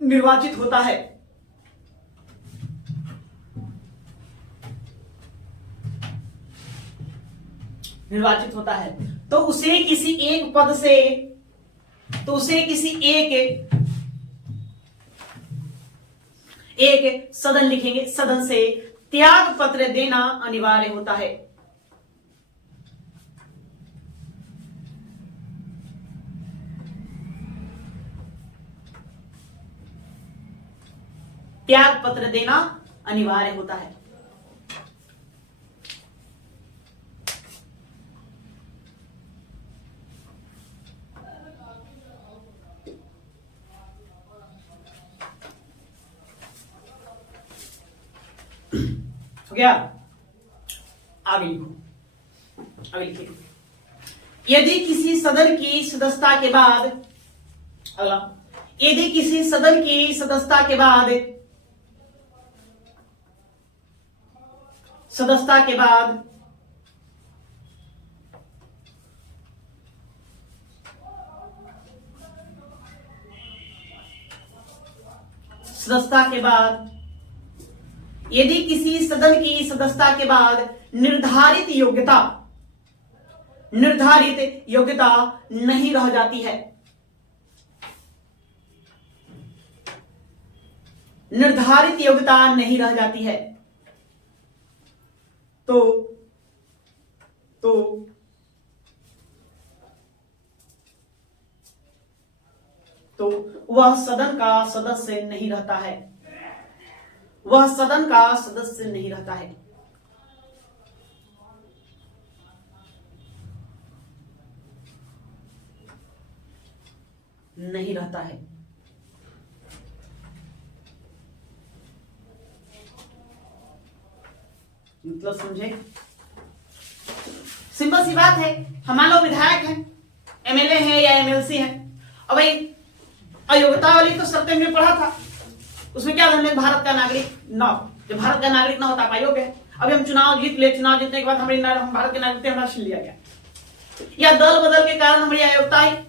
निर्वाचित होता है। निर्वाचित होता है तो उसे किसी एक पद से, तो उसे किसी एक सदन लिखेंगे, सदन से त्याग पत्र देना अनिवार्य होता है। त्याग पत्र देना अनिवार्य होता है। हो गया? आगे लिखो, आगे लिखिए। यदि किसी सदन की सदस्यता के बाद, अगला, यदि किसी सदन की सदस्यता के बाद, सदस्यता के बाद सदस्यता के बाद यदि किसी सदन की सदस्यता के बाद निर्धारित योग्यता नहीं रह जाती है, निर्धारित योग्यता नहीं रह जाती है, तो वह सदन का सदस्य नहीं रहता है, वह सदन का सदस्य नहीं रहता है। नहीं रहता है। मतलब समझे? सिंपल सी बात है। हमारे लोग विधायक हैं, एमएलए हैं या एमएलसी हैं, और भाई अयोग्यता वाली तो सत्य में पढ़ा था, उसमें क्या धरने भारत का नागरिक न, जब भारत का नागरिक ना होता अयोग्य है। अभी हम चुनाव जीत ले, चुनाव जीतने के बाद हम भारत के नागरिक हमारा छीन लिया गया, या दल बदल के कारण हमारी अयोग्यता है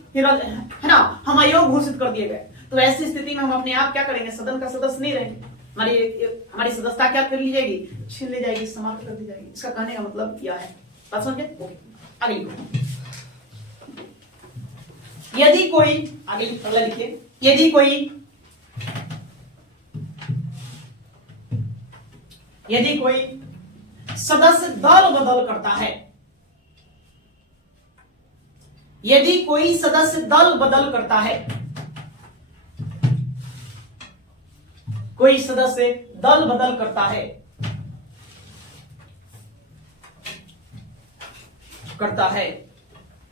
ना, हम अयोग्य घोषित कर दिए गए। तो ऐसी स्थिति में हम अपने आप क्या करेंगे? सदन का सदस्य नहीं रहेंगे, हमारी सदस्यता क्या कर ली जाएगी? छीन ली जाएगी, समाप्त कर दी जाएगी। इसका कहने का मतलब यह है। बात समझे? ओके, आगे लिखो। यदि कोई, आगे अगला लिखिए, यदि कोई सदस्य दल बदल करता है, यदि कोई सदस्य दल बदल करता है, कोई सदस्य दल बदल करता है,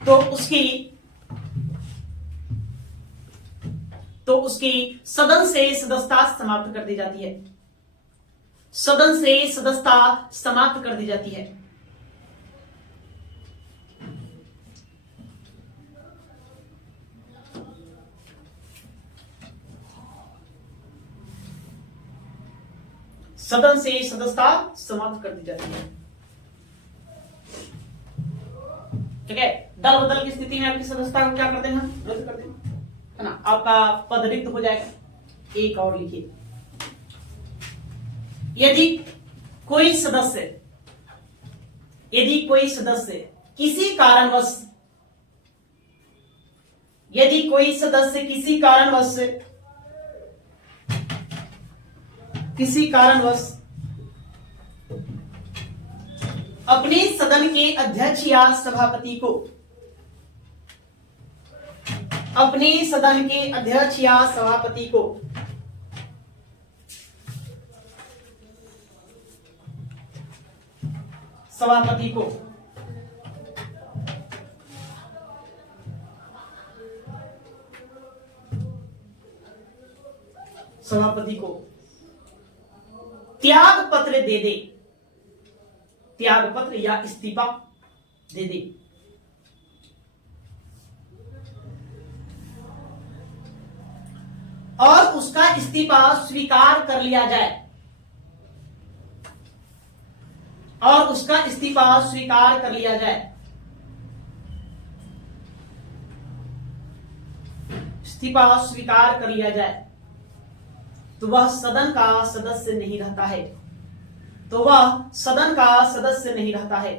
तो उसकी सदन से सदस्यता समाप्त कर दी जाती है, सदन से सदस्यता समाप्त कर दी जाती है। सदन से सदस्यता समाप्त कर दी जाती है। ठीक है? दल बदल की स्थिति में आपकी सदस्यता को क्या करते हैं? रद्द कर देंगे, है ना, आपका पद रिक्त हो जाएगा। एक और लिखिए, यदि कोई सदस्य किसी कारणवश, यदि कोई सदस्य किसी कारणवश अपने सदन के अध्यक्ष या सभापति को, अपने सदन के अध्यक्ष या सभापति को त्याग पत्र दे दे, त्याग पत्र या इस्तीफा दे दे, और उसका इस्तीफा स्वीकार कर लिया जाए, और उसका इस्तीफा स्वीकार कर लिया जाए, इस्तीफा स्वीकार कर लिया जाए, तो वह सदन का सदस्य नहीं रहता है, तो वह सदन का सदस्य नहीं रहता है।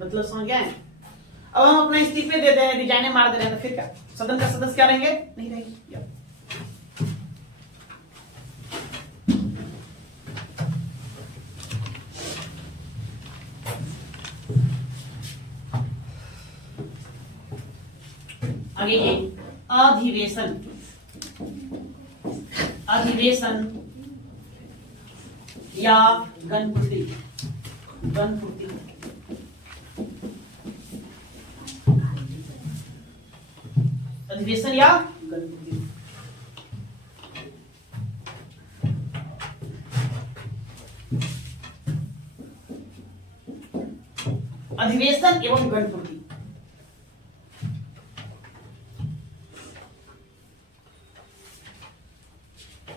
मतलब समझ गए? अब हम अपने इस्तीफे दे दें, रिजाइने मार दे रहे हैं, तो फिर क्या सदन का सदस्य क्या रहेंगे? नहीं रहेंगे। आगे ये अधिवेशन, अधिवेशन या गणपूर्ति, गणपूर्ति अधिवेशन या गणपूर्ति। अधिवेशन एवं गणपूर्ति।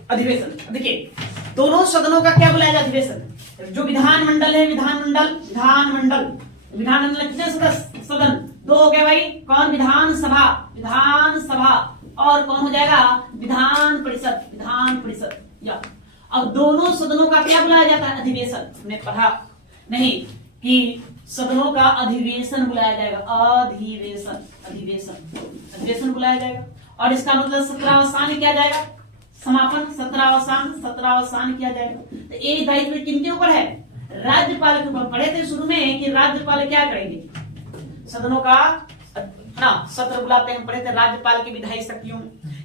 अधिवेशन देखिए, दोनों सदनों का क्या बुलाया जाए? अधिवेशन। जो विधानमंडल है, विधानमंडल, विधानमंडल, विधानमंडल कितने सदस्य? सदन दो हो गए भाई। कौन? विधानसभा, विधानसभा, और कौन हो जाएगा? विधान परिषद, विधान परिषद। या अब दोनों सदनों का क्या बुलाया जाता है? अधिवेशन। हमने पढ़ा नहीं कि सदनों का अधिवेशन बुलाया जाएगा, अधिवेशन, अधिवेशन, अधिवेशन बुलाया जाएगा। और इसका मतलब सत्रावसान किया जाएगा, समापन, सत्रावसान, सत्रावसान किया जाएगा। तो ये दायित्व किनके ऊपर है? राज्यपाल के ऊपर। पढ़े थे शुरू में कि राज्यपाल क्या करेंगे? सदनों का ना सत्र बुलाते हैं। पढ़े थे राज्यपाल की विधायी शक्तियों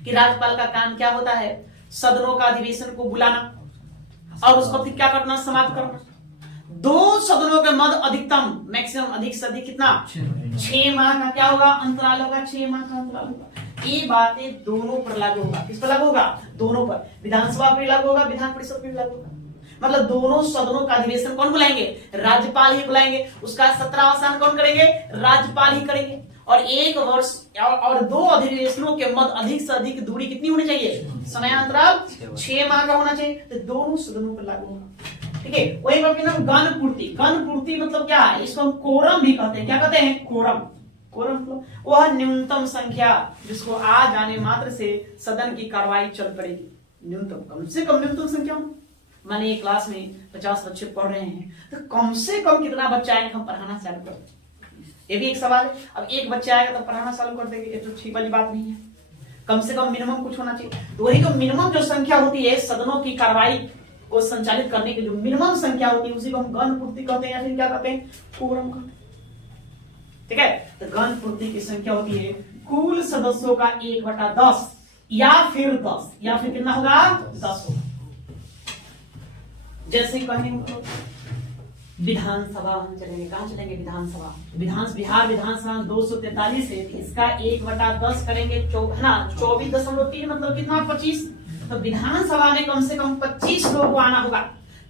कि राज्यपाल का काम क्या होता है? सदनों का अधिवेशन को बुलाना और उसको फिर क्या करना? समाप्त करना। दो सदनों के मध्य अधिकतम, मैक्सिमम, अधिक से अधिक कितना? 6 माह का क्या होगा? अंतराल होगा, 6 माह का अंतराल होगा। ये बातें दोनों पर लागू होगा। किस पर लागू होगा? दोनों पर। विधानसभा पर लागू होगा, विधान परिषद पर लागू होगा। मतलब दोनों सदनों का अधिवेशन कौन बुलाएंगे? राज्यपाल ही बुलाएंगे। उसका सत्रावसान कौन करेंगे? राज्यपाल ही करेंगे। और 1 वर्ष और 2 अधिवेशनों के मध्य अधिक से अधिक दूरी कितनी होनी चाहिए? समयांतराल 6 माह का होना चाहिए। तो दोनों सदनों पर लागू होगा। ठीक है। वही बात ना, गणपूर्ति। गणपूर्ति मतलब क्या है? इसको हम कोरम भी कहते हैं। क्या कहते हैं? कोरम। कोरम मतलब वह न्यूनतम संख्या जिसको आ जाने मात्र से सदन की कार्रवाई चल पड़ेगी। न्यूनतम, कम से कम न्यूनतम संख्या। माने एक क्लास में 50 बच्चे पढ़ रहे हैं, तो कम से कम कितना बच्चा आएगा हम पढ़ाना चालू कर देंगे? ये भी एक सवाल है। अब एक बच्चा आएगा तो पढ़ाना चालू कर देंगे, ये तो ठीक वाली बात नहीं है। कम से कम मिनिमम कुछ होना चाहिए। तो वही तो मिनिमम जो संख्या होती है सदनों की कार्रवाई को संचालित करने की, जो मिनिमम संख्या होती है उसी को हम गणपूर्ति कहते हैं, या फिर क्या कहते हैं? कोरम कहते हैं। ठीक है। तो गणपूर्ति की संख्या होती है कुल सदस्यों का 1/10 या फिर 10, या फिर कितना होगा? 10 होगा। जैसे कहने को विधानसभा हम चलेंगे, कहां चलेंगे? विधानसभा। बिहार विधानसभा 243 है, इसका 1/10 करेंगे, है ना, 24.3 मतलब कितना? 25। तो विधानसभा में कम से कम 25 लोग को आना होगा,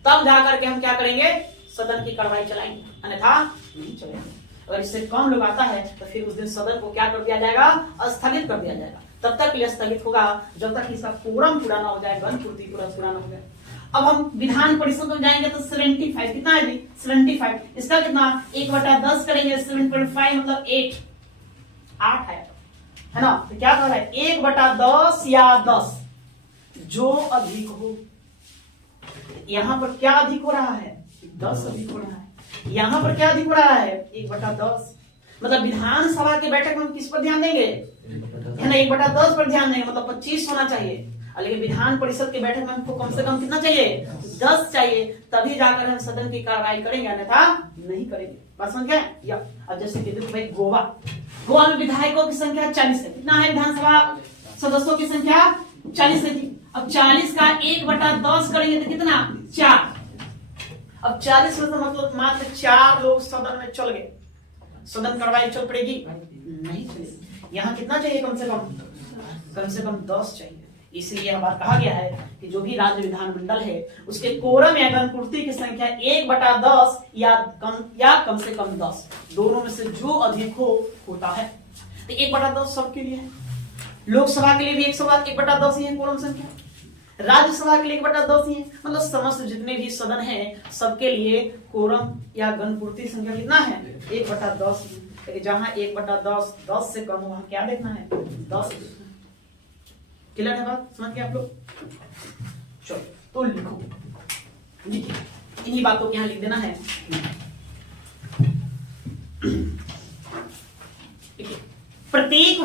तब जाकर के हम क्या करेंगे? सदन की कार्रवाई चलाएंगे, अन्यथा नहीं चलेंगे। अगर इससे कम लोग आता है तो फिर उस दिन सदन को क्या कर दिया जाएगा? स्थगित कर दिया जाएगा। तब तक के लिए स्थगित होगा जब तक इसका कोरम पूरा ना हो जाए, गणपूर्ति पूरा ना हो जाए। अब हम विधान परिषद में जाएंगे तो 75 कितना है जी? 75। इसका कितना? 1/10 करेंगे, 7.5 मतलब 8 है ना। तो क्या कर रहा है? 1/10 या 10 जो अधिक हो। यहां पर क्या अधिक हो रहा है? 10 अधिक हो रहा है। यहां पर क्या अधिक हो रहा है? 1/10। मतलब विधानसभा की बैठक में हम किस पर ध्यान देंगे? है ना, 1/10 पर ध्यान देंगे, मतलब 25 होना चाहिए। लेकिन विधान परिषद की बैठक में हमको कम से कम कितना चाहिए? 10 चाहिए, तभी जाकर हम सदन की कार्रवाई करेंगे, अन्यथा नहीं करेंगे। बात समझ गए? या अब जैसे कि देखो भाई, गोवा में विधायकों की संख्या 40 है। कितना है विधानसभा सदस्यों की संख्या? 40 है जी। अब 40 का 1/10 करेंगे तो कितना? 4। अब 40 में तो मतलब मात्र 4 लोग सदन में चल गए, सदन कार्रवाई चल पड़ेगी? नहीं चलेगी। यहाँ कितना चाहिए? कम से कम 10 चाहिए। इसलिए यह बात कहा गया है कि जो भी राज्य विधानमंडल है उसके कोरम या गणपूर्ति की संख्या 1/10 या कम से कम 10, दोनों में से जो अधिक हो होता है। तो 1/10 सबके लिए है। लोकसभा के लिए भी 1/10 ही है कोरम संख्या, राज्यसभा के लिए 1/10 ही है। मतलब समस्त जितने भी सदन हैं सबके लिए कोरम या गणपूर्ति संख्या कितना है? 1/10 ही। लेकिन जहां 1/10 10 से कम हो वहां क्या देखना है? 10 देखना है। क्लियर है बात? समझ गए आप लोग? चलो तो लिखो, लिखिए, इन्हीं बातों को यहां लिख देना है। प्रत्येक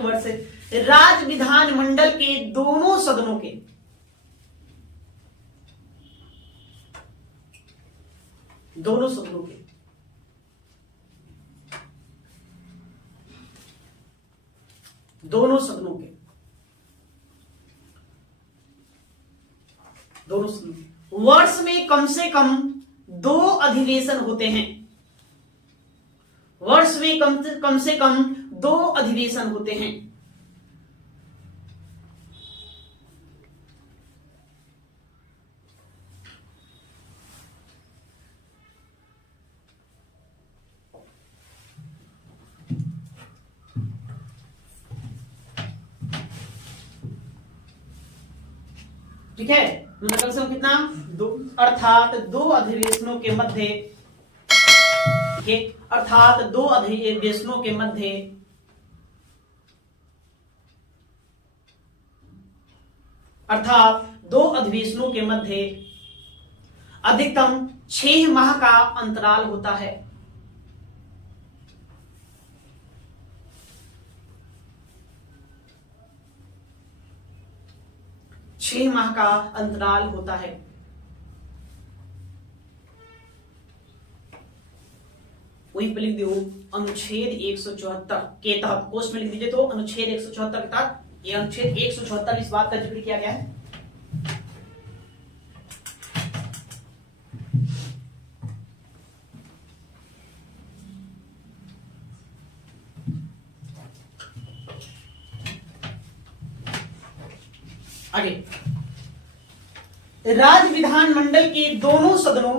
वर्ष राज्य विधानमंडल के दोनों सदनों के दोनों सदनों के वर्ष में कम से कम 2 अधिवेशन होते हैं। वर्ष में कम से कम 2 अधिवेशन होते हैं। ठीक है, कम से कम कितना? 2, अर्थात 2 अधिवेशनों के मध्य, ठीक है, अर्थात 2 अधिवेशनों के मध्य अधिकतम 6 माह का अंतराल होता है। छह माह का अंतराल होता है। वही पे लिख दो अनुच्छेद 174 के तहत, पोस्ट में लिख दीजिए तो अनुच्छेद 174 के तहत, ये अनुच्छेद 174 इस बात का जिक्र किया गया है। आगे, राज्य विधानमंडल के दोनों सदनों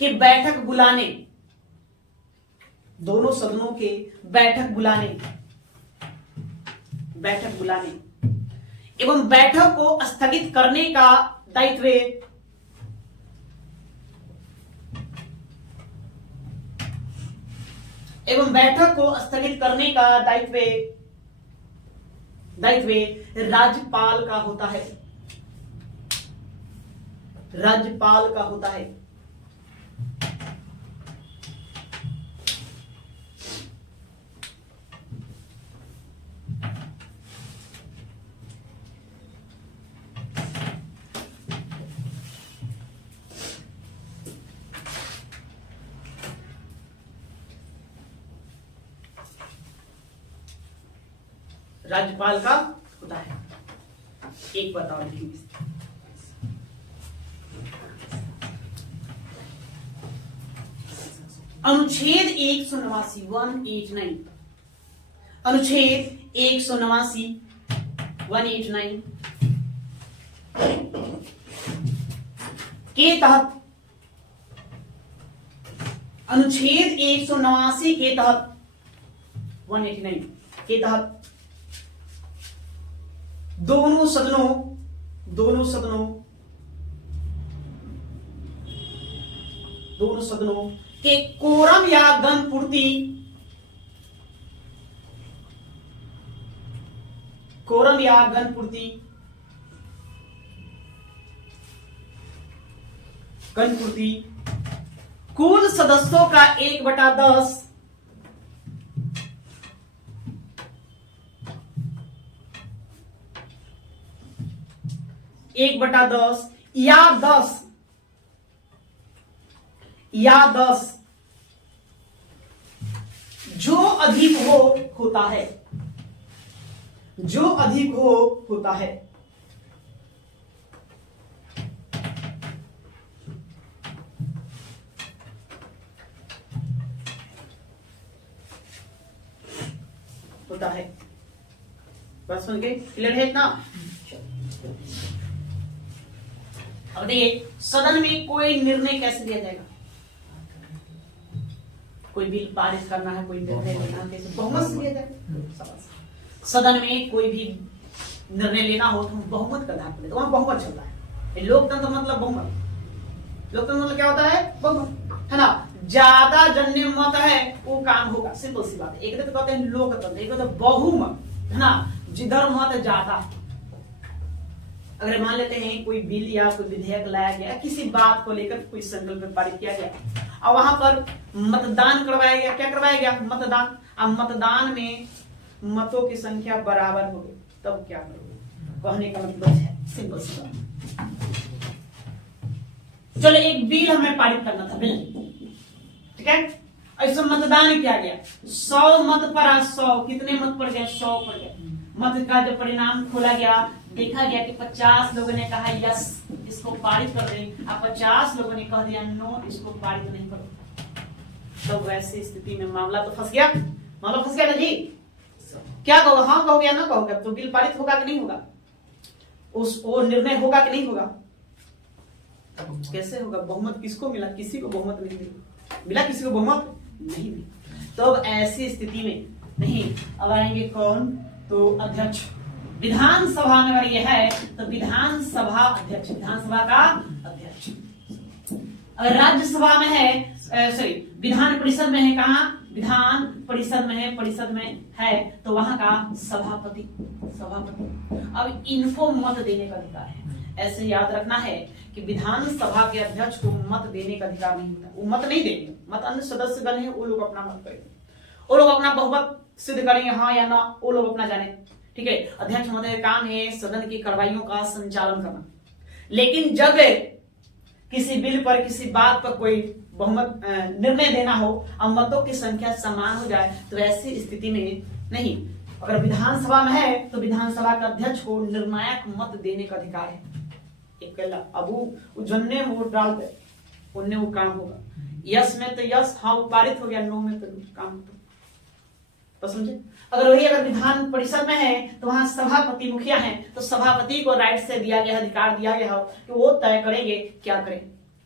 के बैठक बुलाने, दोनों सदनों के बैठक बुलाने एवं बैठक को स्थगित करने का दायित्व राज्यपाल का होता है। राज्यपाल का होता है। एक बताओ अनुच्छेद 189 अनुच्छेद 189 के तहत, अनुच्छेद 189 के तहत 189 के तहत दोनों सदनों के कोरम या गणपूर्ति कुल सदस्यों का 1/10 या 10 जो अधिक हो होता है। होता है। बात सुन के क्लियर है इतना? अब देखिए सदन में कोई निर्णय कैसे लिया जाएगा? कोई बिल पारित करना है, कोई निर्णय लेना है, कैसे? बहुमत से लिया जाएगा। सदन में कोई भी निर्णय लेना हो तो बहुमत का आधार पर तो वहां बहुमत चल रहा है। लोकतंत्र मतलब बहुमत। लोकतंत्र मतलब क्या होता है? बहुमत, है ना? ज्यादा जन्य मत है वो काम होगा, सिंपल सी बात है। एक तो कहते हैं लोकतंत्र, एक तो बहुमत, है ना? जिधर मत ज्यादा है। अगर मान लेते हैं कोई बिल या कोई विधेयक लाया गया, किसी बात को लेकर कोई संकल्प पारित किया गया और वहां पर मतदान करवाया गया, क्या करवाया गया? मतदान। अब मतदान में मतों की संख्या बराबर हो गई, तब क्या करोगे? कहने का मतलब है सिंपल सी बात। चलो एक बिल हमें पारित करना था, बिल, ठीक है? ऐसा मतदान किया गया, 100 मत पड़ा, 100 कितने मत पड़ गए? 100 पड़ गए। मत का जब परिणाम खोला गया, देखा गया कि 50 लोगों ने कहा यस इसको पारित कर दें, अब 50 लोगों ने कह दिया नो इसको पारित नहीं करो। तब वैसी स्थिति में मामला तो फंस गया, मामला फंस गया ना जी। क्या कहोगे? हाँ कहोगे या ना कहोगे? तो बिल पारित होगा कि नहीं होगा? वो निर्णय होगा कि नहीं होगा? कैसे होगा? बहुमत किसको मिला? किसी को बहुमत नहीं मिला, किसी को बहुमत नहीं मिला। तो अब ऐसी स्थिति में नहीं, अब आएंगे कौन? तो अध्यक्ष। विधानसभा में अगर यह है तो विधानसभा अध्यक्ष, विधानसभा का अध्यक्ष। अगर राज्यसभा में है, सॉरी विधान परिषद में है, कहा? विधान परिषद में है, परिषद में है तो वहां का सभापति, सभापति। अब इनको मत देने का अधिकार है। ऐसे याद रखना है कि विधानसभा के अध्यक्ष को मत देने का अधिकार नहीं होता, वो मत नहीं देंगे। मत अन्य सदस्यगण है, वो लोग अपना मत करेंगे, वो लोग अपना बहुमत सिद्ध करेंगे, हाँ या ना, वो लोग अपना जाने, ठीक है? अध्यक्ष महोदय का काम है सदन की कार्रवाइयों का संचालन करना। लेकिन जब किसी बिल पर, किसी बात पर कोई बहुमत निर्णय देना हो और मतों की संख्या समान हो जाए तो ऐसी स्थिति में नहीं, अगर विधानसभा में है तो विधानसभा के अध्यक्ष को निर्णायक मत देने का अधिकार है। एक अब वो जन्ने वोट डाल दे, उनने वो काम होगा। यस में तो यस, हाँ वो पारित हो गया, नो में तो काम तो समझे? अगर वही अगर विधान परिषद में है तो वहां सभापति मुखिया है, तो सभापति को राइट से दिया गया, अधिकार दिया गया हो कि वो तय करेंगे क्या करें।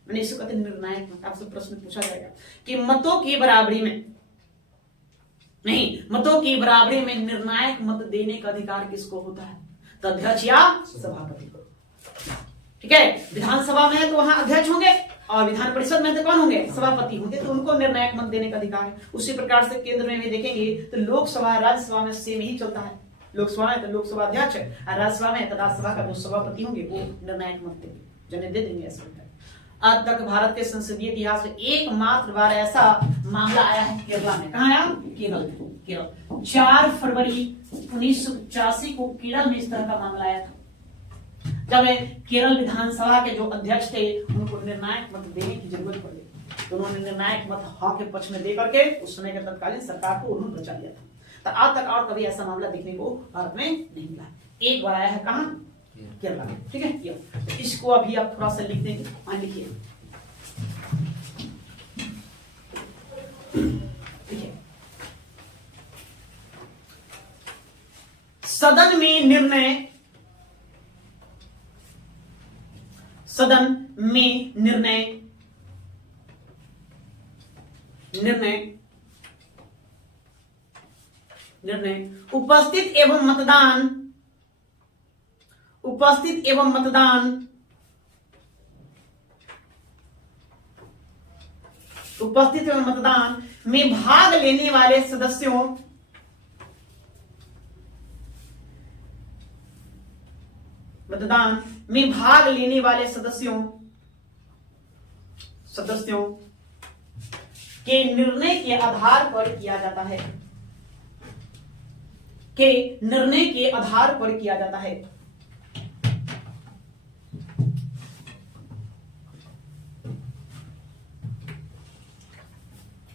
मैंने इसको कहते निर्णायक मत। आपसे प्रश्न पूछा जाएगा कि मतों की बराबरी में नहीं, मतों की बराबरी में निर्णायक मत देने का अधिकार किसको होता है? तो अध्यक्ष या सभापति को, ठीक है? विधानसभा में है तो वहां अध्यक्ष होंगे और विधान परिषद में तो कौन होंगे? सभापति होंगे, तो उनको निर्णायक मत देने का अधिकार है। उसी प्रकार से केंद्र में भी देखेंगे तो लोकसभा राज्यसभा में सेम ही चलता है। लोकसभा में तो लोकसभा अध्यक्ष और राज्यसभा में तो राज्यसभा का जो सभापति होंगे वो निर्णायक मत देंगे, जने दे देंगे। ऐसा होता है। आज तक भारत के संसदीय इतिहास में एकमात्र बार ऐसा मामला आया है केरला में। कहा आया? केरल में। केरल 4 फरवरी 1985 को केरल में इस तरह का मामला आया था, जब केरल विधानसभा के जो अध्यक्ष थे उनको निर्णायक मत देने की जरूरत पड़ी, तो उन्होंने निर्णायक मत हाँ के पक्ष में दे करके उस समय के तत्कालीन सरकार को उन्होंने बचा लिया था। तो आज तक और कभी ऐसा मामला देखने को भारत में नहीं मिला। एक बार आया है, कहां? केरला में, ठीक है? तो इसको अभी आप थोड़ा सा लिख देंगे, मान लिखिए, सदन में निर्णय, सदन में निर्णय, निर्णय, निर्णय उपस्थित एवं मतदान, उपस्थित एवं मतदान, उपस्थित एवं मतदान में भाग लेने वाले सदस्यों, मतदान में भाग लेने वाले सदस्यों, सदस्यों के निर्णय के आधार पर किया जाता है, के निर्णय के आधार पर किया जाता है।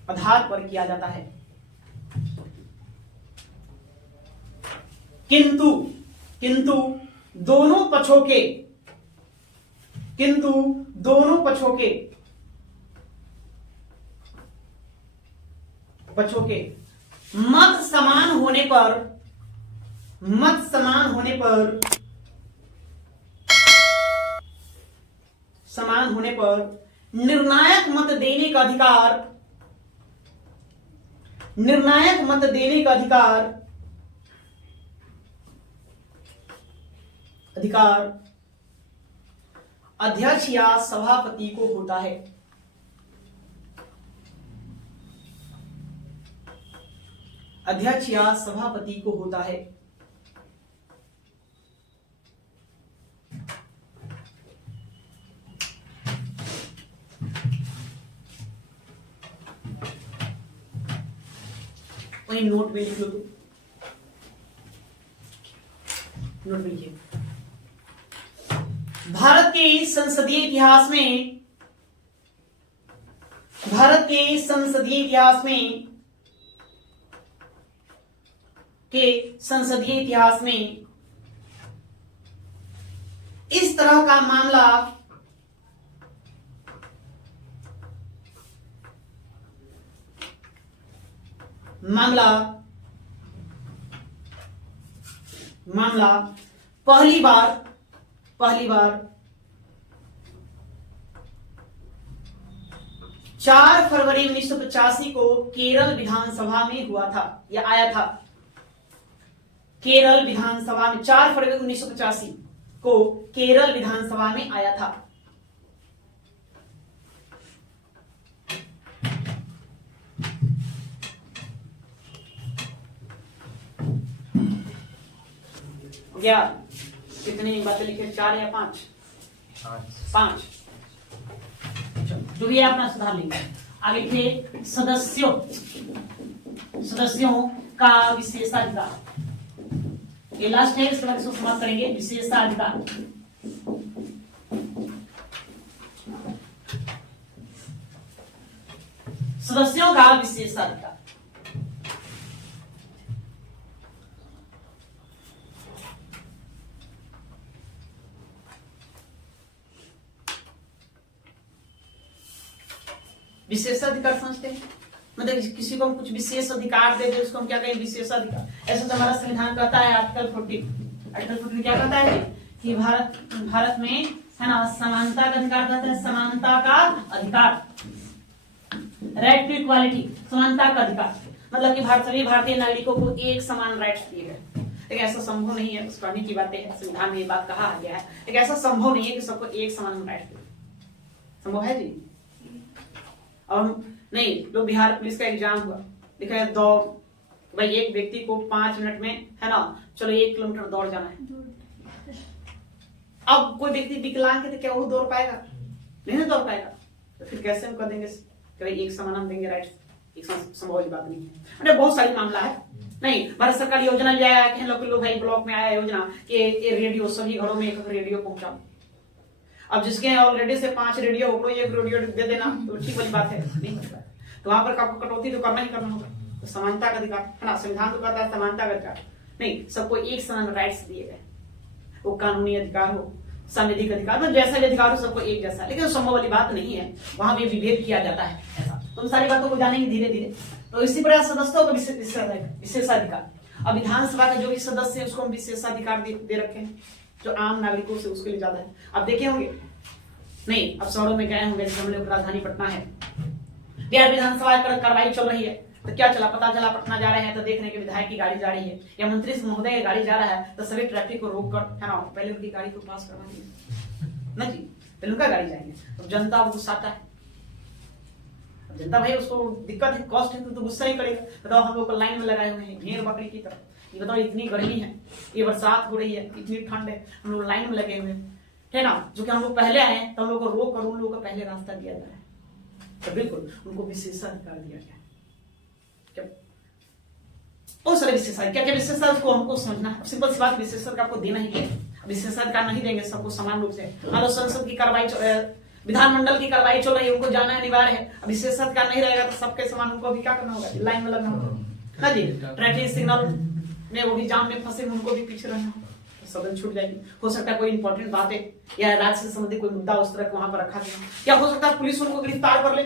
आधार पर किया जाता है। किंतु किंतु दोनों पक्षों के, किंतु दोनों पक्षों के, पक्षों के मत समान होने पर मत समान होने पर निर्णायक मत देने का अधिकार अध्यक्ष या सभापति को होता है। अध्यक्ष या सभापति को होता है। वही नोट में लिख लो, नोट में लिखिए। भारत के संसदीय इतिहास में इस तरह का मामला पहली बार 4 फरवरी 1985 को केरल विधानसभा में हुआ था या आया था। केरल विधानसभा में 4 फरवरी 1985 को केरल विधानसभा में आया था। क्या कितनी बातें लिखे, 4 या 5? 5। जो भी है अपना सुधार लेंगे। आगे लिखे सदस्यों का विशेषाधिकार। ये लास्ट है, इसके बाद इसको समाप्त करेंगे। विशेषाधिकार, सदस्यों का विशेषाधिकार। विशेषाधिकार समझते हैं, मतलब किसी को हम कुछ विशेष अधिकार दे दे, उसको हम क्या कहें? विशेषाधिकार। ऐसा तो हमारा संविधान कहता है आर्टिकल 40 क्या कहता है कि भारत में है ना समानता का अधिकार कहता है। समानता का अधिकार, राइट टू इक्वालिटी, समानता का अधिकार मतलब कि सभी भारतीय नागरिकों को एक समान राइट्स दिए गए। लेकिन ऐसा संभव नहीं है, कहने की बातें है, संविधान में ये बात कहा गया है, लेकिन ऐसा संभव नहीं है कि सबको एक समान राइट दे। संभव है जी? और नहीं, लोग बिहार पुलिस का एग्जाम हुआ, लिखा है दौड़, भाई एक व्यक्ति को 5 मिनट में है ना चलो 1 किलोमीटर दौड़ जाना है। अब कोई व्यक्ति विकलांग है तो क्या वो दौड़ पाएगा? नहीं ना दौड़ पाएगा। तो फिर कैसे हम कर देंगे कि भाई एक समान हम देंगे राइट्स? एक संभव वाली बात नहीं है। अरे बहुत सारी मामला है। नहीं, भारत सरकार योजना ले आया कि लोग भाई ब्लॉक में आया योजना कि ये रेडियो सभी घरों में एक रेडियो पहुंचाओ। अब जिसके ऑलरेडी से 5 रेडियो हो, एक रेडियो दे देना तो ठीक वाली बात है, नहीं होता है। तो वहां पर आपको कटौती तो करना ही करना होगा। तो समानता का अधिकार है ना, संविधान तो कहता है समानता का अधिकार। नहीं, सबको एक समान राइट्स दिए गए, वो कानूनी अधिकार हो, संवैधानिक अधिकार, मतलब जैसा भी अधिकार हो सबको एक जैसा। लेकिन संभव वाली बात नहीं है, वहां भी विभेद किया जाता है ऐसा। तो उन सारी बातों को जानेंगे धीरे धीरे। तो इसी प्रकार सदस्यों का विशेषाधिकार। अब विधानसभा का जो भी सदस्य है उसको हम विशेषाधिकार दे रखे हैं, जो आम नागरिकों से उसके लिए ज्यादा है। अब देखे होंगे, नहीं अब शहरों में गए होंगे, जैसे हम लोग राजधानी पटना है, बिहार विधानसभा पर कार्रवाई चल रही है, तो क्या चला पता चला पटना जा रहे हैं तो देखने के विधायक की गाड़ी जा रही है या मंत्री महोदय की गाड़ी जा रहा है, तो सभी ट्रैफिक को रोक कर है ना पहले उनकी गाड़ी को पास करवा देंगे ना जी, पहले उनका गाड़ी जाएंगे। तो जनता गुस्साता है, जनता भाई उसको दिक्कत है, कॉस्ट है, तो गुस्सा ही करेगा। बताओ हम लोग को लाइन में लगाए हुए हैं भेड़ बकरी की तरह। ये बताओ इतनी गर्मी है, ये बरसात हो रही है, इतनी ठंड है, हम लोग लाइन में लगे हुए है ना। जो कि हम लोग पहले आए हैं तो हम लोग को रोक कर उन लोगों को पहले रास्ता दिया जा रहा है। तो बिल्कुल उनको विशेषाधिकार दिया गया है। बहुत सारे विशेषाधिकार, क्या क्या विशेषाधिकार को हमको समझना है। सिंपल सी बात, विशेषाधिकार आपको देना ही है। विशेषाधिकार नहीं देंगे सबको समान रूप से। मान लो संसद की कार्रवाई, विधानमंडल की कार्रवाई चल रही है, उनको जाना अनिवार्य है। विशेषाधिकार नहीं रहेगा तो सबके समान उनको भी क्या करना होगा? लाइन में लगना होगा ना जी। ट्रैफिक सिग्नल में वो भी जाम में फंसे, उनको भी पीछे रहना होगा, तो सदन छूट जाएगी। हो सकता है कोई इंपॉर्टेंट बात है या राज्य से संबंधित कोई मुद्दा उस तरह वहां पर रखा गया, या हो सकता है पुलिस उनको गिरफ्तार कर ले।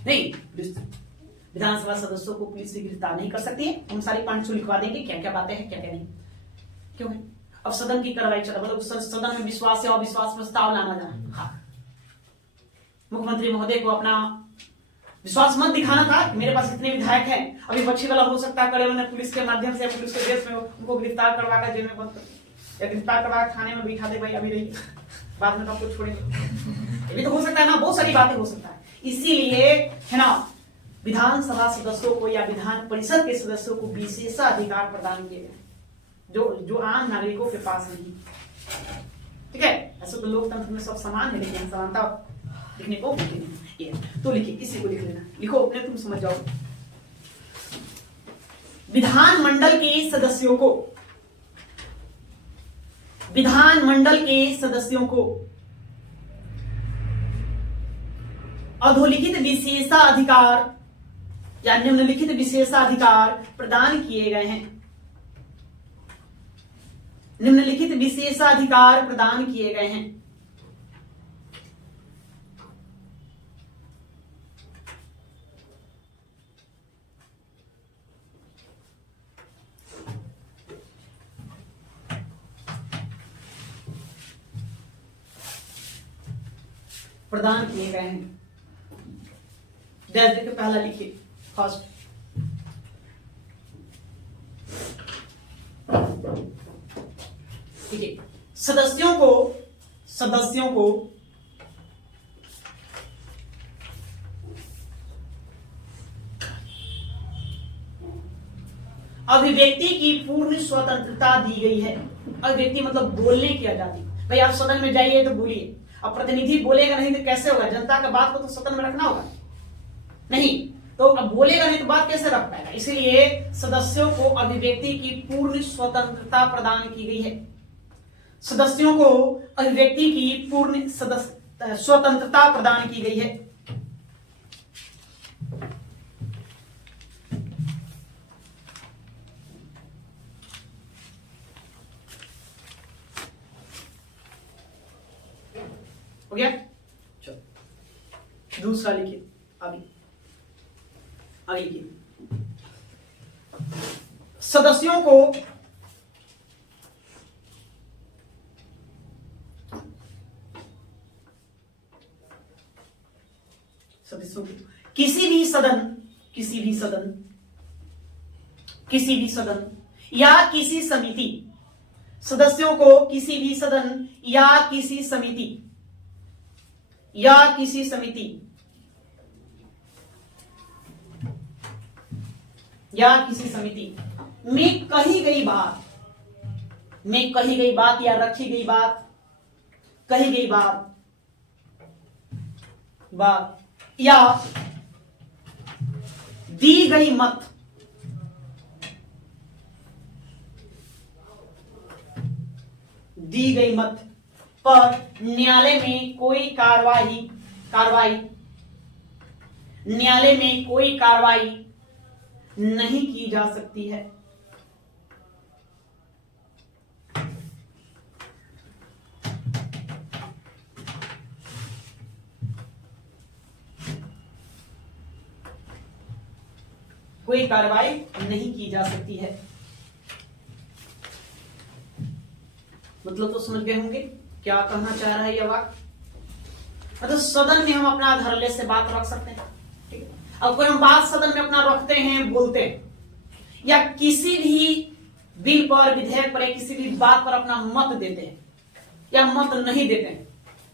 नहीं, विधानसभा सदस्यों को पुलिस से गिरफ्तार नहीं कर सकती है। हम सारी पांचों लिखवा देंगे, क्या क्या बातें हैं, क्या क्या नहीं। क्यों है? अब सदन की कार्रवाई चल, मतलब सदन में विश्वास या अविश्वास प्रस्ताव लाना जाना। हाँ, मुख्यमंत्री महोदय को अपना विश्वास मत दिखाना था कि मेरे पास इतने विधायक हैं, अभी बच्ची वाला हो सकता है, कड़े उन्हें पुलिस के माध्यम से, पुलिस के देश में उनको गिरफ्तार करवा कर जेल में बंद कर, या गिरफ्तार करवा थाने में बैठा दे, भाई अभी रही, बाद में तो आपको छोड़ेंगे। ये भी तो हो सकता है ना, बहुत सारी बातें हो सकता है। इसीलिए है ना, विधानसभा सदस्यों को या विधान परिषद के सदस्यों को विशेषाधिकार प्रदान किए गए, जो आम नागरिकों के पास नहीं। ठीक है, ऐसे तो लोकतंत्र में सब समान है, लेकिन समानता लिखने को ये तो लिखिए, इसी को लिख लेना, लिखो अपने, तुम समझ जाओ। विधानमंडल के सदस्यों को, विधानमंडल के सदस्यों को अधोलिखित विशेषाधिकार या निम्नलिखित विशेषाधिकार प्रदान किए गए हैं। निम्नलिखित विशेषाधिकार प्रदान किए गए हैं। प्रदान किए गए हैं। डैश देके पहला लिखिए, फर्स्ट। ठीक है, सदस्यों को अभिव्यक्ति की पूर्ण स्वतंत्रता दी गई है। अभिव्यक्ति मतलब बोलने की आजादी। भाई आप सदन में जाइए तो बोलिए, अब प्रतिनिधि बोलेगा नहीं तो कैसे होगा? जनता का बात को तो सदन में रखना होगा, नहीं तो अब बोलेगा नहीं तो बात कैसे रख पाएगा? इसलिए सदस्यों को अभिव्यक्ति की पूर्ण स्वतंत्रता प्रदान की गई है। सदस्यों को अभिव्यक्ति की पूर्ण स्वतंत्रता प्रदान की गई है। हो गया? चलो दूसरा लिखिए, आगे लिखिए। सदस्यों को किसी भी सदन या किसी समिति, सदस्यों को किसी भी सदन या किसी समिति में कही गई बात या रखी गई बात, कही गई बात या दी गई मत पर न्यायालय में कोई कार्रवाई नहीं की जा सकती है। कोई कार्रवाई नहीं की जा सकती है। मतलब तो समझ गए होंगे क्या कहना चाह रहा है यह वाक्य। मतलब सदन में हम अपना धड़ल्ले से बात रख सकते हैं, ठीक है। अब कोई हम बात सदन में अपना रखते हैं, बोलते हैं, या किसी भी बिल पर, विधेयक पर, या किसी भी बात पर अपना मत देते हैं या मत नहीं देते हैं,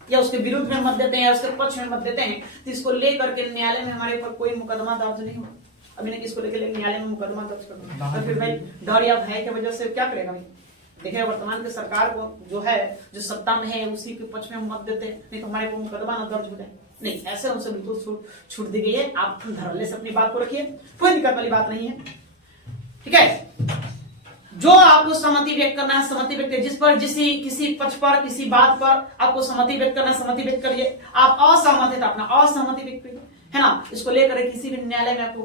या उसके विरुद्ध में मत देते हैं या उसके पक्ष में मत देते हैं, तो इसको लेकर के न्यायालय में हमारे ऊपर कोई मुकदमा दर्ज नहीं होगा। अभी ने किसको लेकर न्यायालय में मुकदमा दर्ज करना, तो फिर भाई डर या भय की वजह से क्या करेगा भाई? देखिए वर्तमान की सरकार को जो सत्ता में है उसी के पक्ष में हम मत देते हैं, नहीं तो हमारे को मुकदमा न दर्ज हो जाए। नहीं, ऐसे उनसे बिल्कुल छूट दी गई है। आप धड़ल्ले से अपनी बात को रखिए, कोई दिक्कत वाली बात नहीं है, ठीक है। जो आपको सहमति व्यक्त करना है, सहमति व्यक्त, जिस पर किसी पक्ष पर, किसी बात पर आपको सहमति व्यक्त करना है, सहमति व्यक्त करिए। आप असहमत है तो अपना असहमति व्यक्त करिए, है ना। इसको लेकर किसी भी न्यायालय में आपको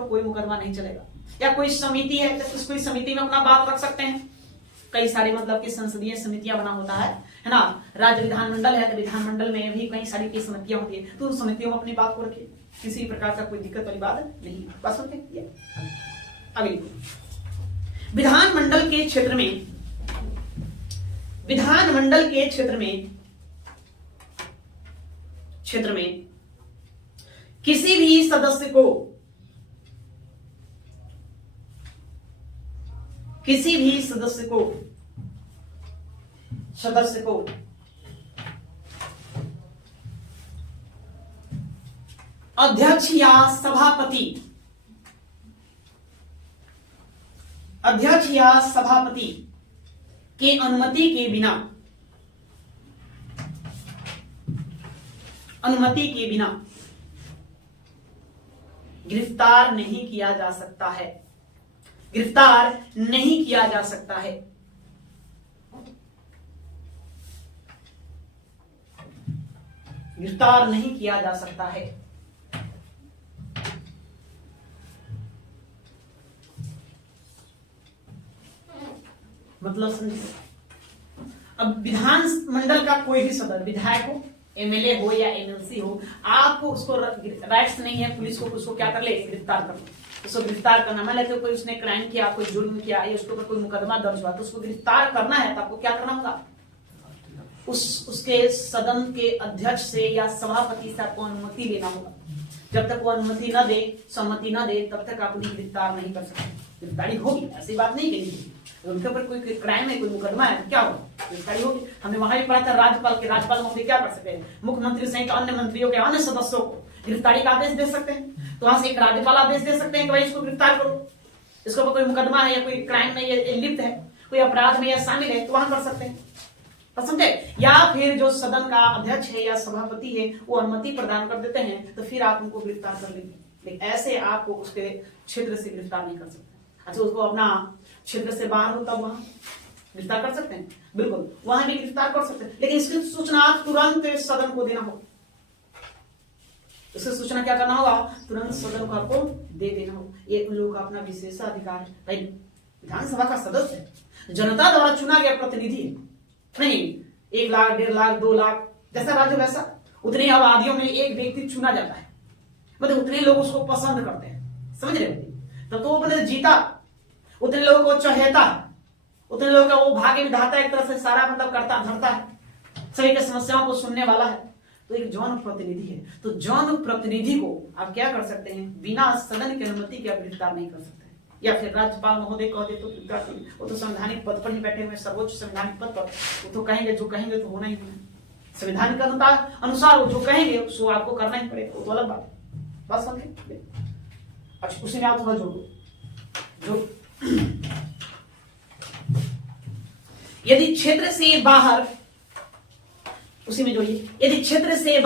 कोई मुकदमा नहीं चलेगा। या कोई समिति है तो कोई समिति में अपना बात रख सकते हैं। कई सारी मतलब की संसदीय समितियां बना होता है ना। राज्य विधानमंडल है तो विधानमंडल में भी कई सारी की समितियां होती है, तो उन समितियों में अपनी बात को रखिए, किसी प्रकार का कोई दिक्कत वाली बात नहीं। बात समझते? अगली विधानमंडल के क्षेत्र में किसी भी सदस्य को अध्यक्ष या सभापति के अनुमति के बिना गिरफ्तार नहीं किया जा सकता है। गिरफ्तार नहीं किया जा सकता है। गिरफ्तार नहीं किया जा सकता है। मतलब समझिए, अब विधानमंडल का कोई भी सदस्य, विधायक हो, एमएलए हो या एमएलसी हो, आपको उसको राइट्स नहीं है पुलिस को उसको क्या कर ले, गिरफ्तार कर ले। उसको गिरफ्तार करना, मान लेते हो कोई उसने क्राइम किया, कोई जुर्म किया, या उसके ऊपर कोई मुकदमा दर्ज हुआ, तो उसको गिरफ्तार करना है तो आपको क्या करना होगा, उसके सदन के अध्यक्ष से या सभापति से आपको अनुमति लेना होगा। जब तक वो अनुमति न दे, सहमति न दे, तब तक आप उन्हें गिरफ्तार नहीं कर सकते। गिरफ्तारी होगी, ऐसी बात नहीं कही, उनके ऊपर कोई क्राइम है, कोई मुकदमा है, क्या होगा, गिरफ्तारी होगी। हमने वहां भी पढ़ा था राज्यपाल महोदय क्या कर सकते हैं, मुख्यमंत्री सहित अन्य मंत्रियों के अन्य सदस्यों को गिरफ्तारी का आदेश दे सकते हैं। तो वहां से एक राज्यपाल आदेश दे सकते हैं कि भाई इसको गिरफ्तार करो, इसके ऊपर कोई मुकदमा है या कोई क्राइम में ये लिप्त है, कोई अपराध में या शामिल है, तो वहां कर सकते हैं। समझे? या फिर जो सदन का अध्यक्ष है या सभापति है वो अनुमति प्रदान कर देते हैं, तो फिर आप उनको गिरफ्तार कर लेंगे। लेकिन ऐसे आपको उसके क्षेत्र से गिरफ्तार नहीं कर सकते। अच्छा, उसको अपना क्षेत्र से बाहर हो तब वहां गिरफ्तार कर सकते हैं, बिल्कुल वहां भी गिरफ्तार कर सकते हैं, लेकिन इसकी सूचना तुरंत सदन को देना होगा। इसकी सूचना क्या करना होगा, तुरंत सदन को आपको दे देना होगा। ये उन लोगों का अपना विशेषाधिकार है। भाई विधानसभा का सदस्य है, जनता द्वारा चुना गया प्रतिनिधि है, नहीं 1 लाख 1.5 लाख 2 लाख जैसा राज्य वैसा उतनी आबादियों में एक व्यक्ति चुना जाता है, मतलब उतने लोग उसको पसंद करते हैं। समझ रहे हो? तब तो वो मतलब जीता, उतने लोगों को चहेता है, उतने लोगों का वो भाग्य विधाता एक तरह से सारा मतलब करता धरता है, सभी की समस्याओं को सुनने वाला है। तो एक जनप्रतिनिधि है, तो जनप्रतिनिधि को आप क्या कर सकते हैं, बिना सदन की अनुमति के आप गिरफ्तार नहीं कर सकते। या फिर राज्यपाल महोदय कह दे तो गिरफ्तार कर, वो तो संवैधानिक पद पर ही बैठे हुए, सर्वोच्च संवैधानिक पद पर, वो तो कहेंगे, जो कहेंगे तो होना ही है। संविधान के अनुसार वो जो कहेंगे उसको आपको करना ही पड़ेगा, वो तो अलग बात है। बात समझे? अच्छा, उसी में आप थोड़ा जोड़ो, जो यदि क्षेत्र से बाहर, उसी में जोड़िए, यदि क्षेत्र से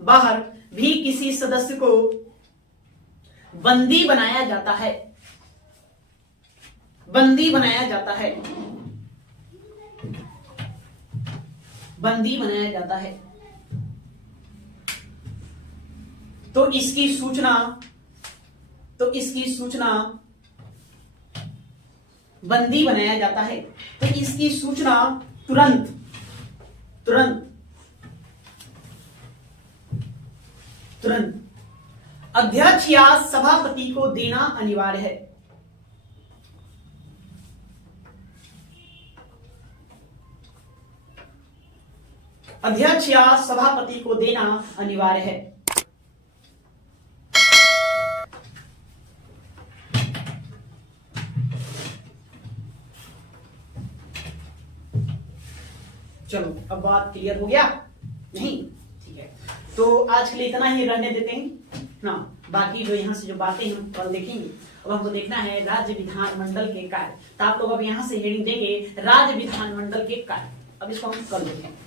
बाहर भी किसी सदस्य को बंदी बनाया जाता है, बंदी बनाया जाता है, तो इसकी सूचना बंदी बनाया जाता है, तो इसकी सूचना तुरंत अध्यक्ष या सभापति को देना अनिवार्य है। अध्यक्ष या सभापति को देना अनिवार्य है। चलो, अब बात क्लियर हो गया? नहीं? ठीक है, तो आज के लिए इतना ही रहने देते हैं ना। बाकी जो यहाँ से जो बातें हम कल देखेंगे, अब हमको देखना है राज्य विधानमंडल के कार्य। तो आप लोग अब यहाँ से हेडिंग देंगे राज्य विधानमंडल के कार्य। अब इसको हम कल देखेंगे।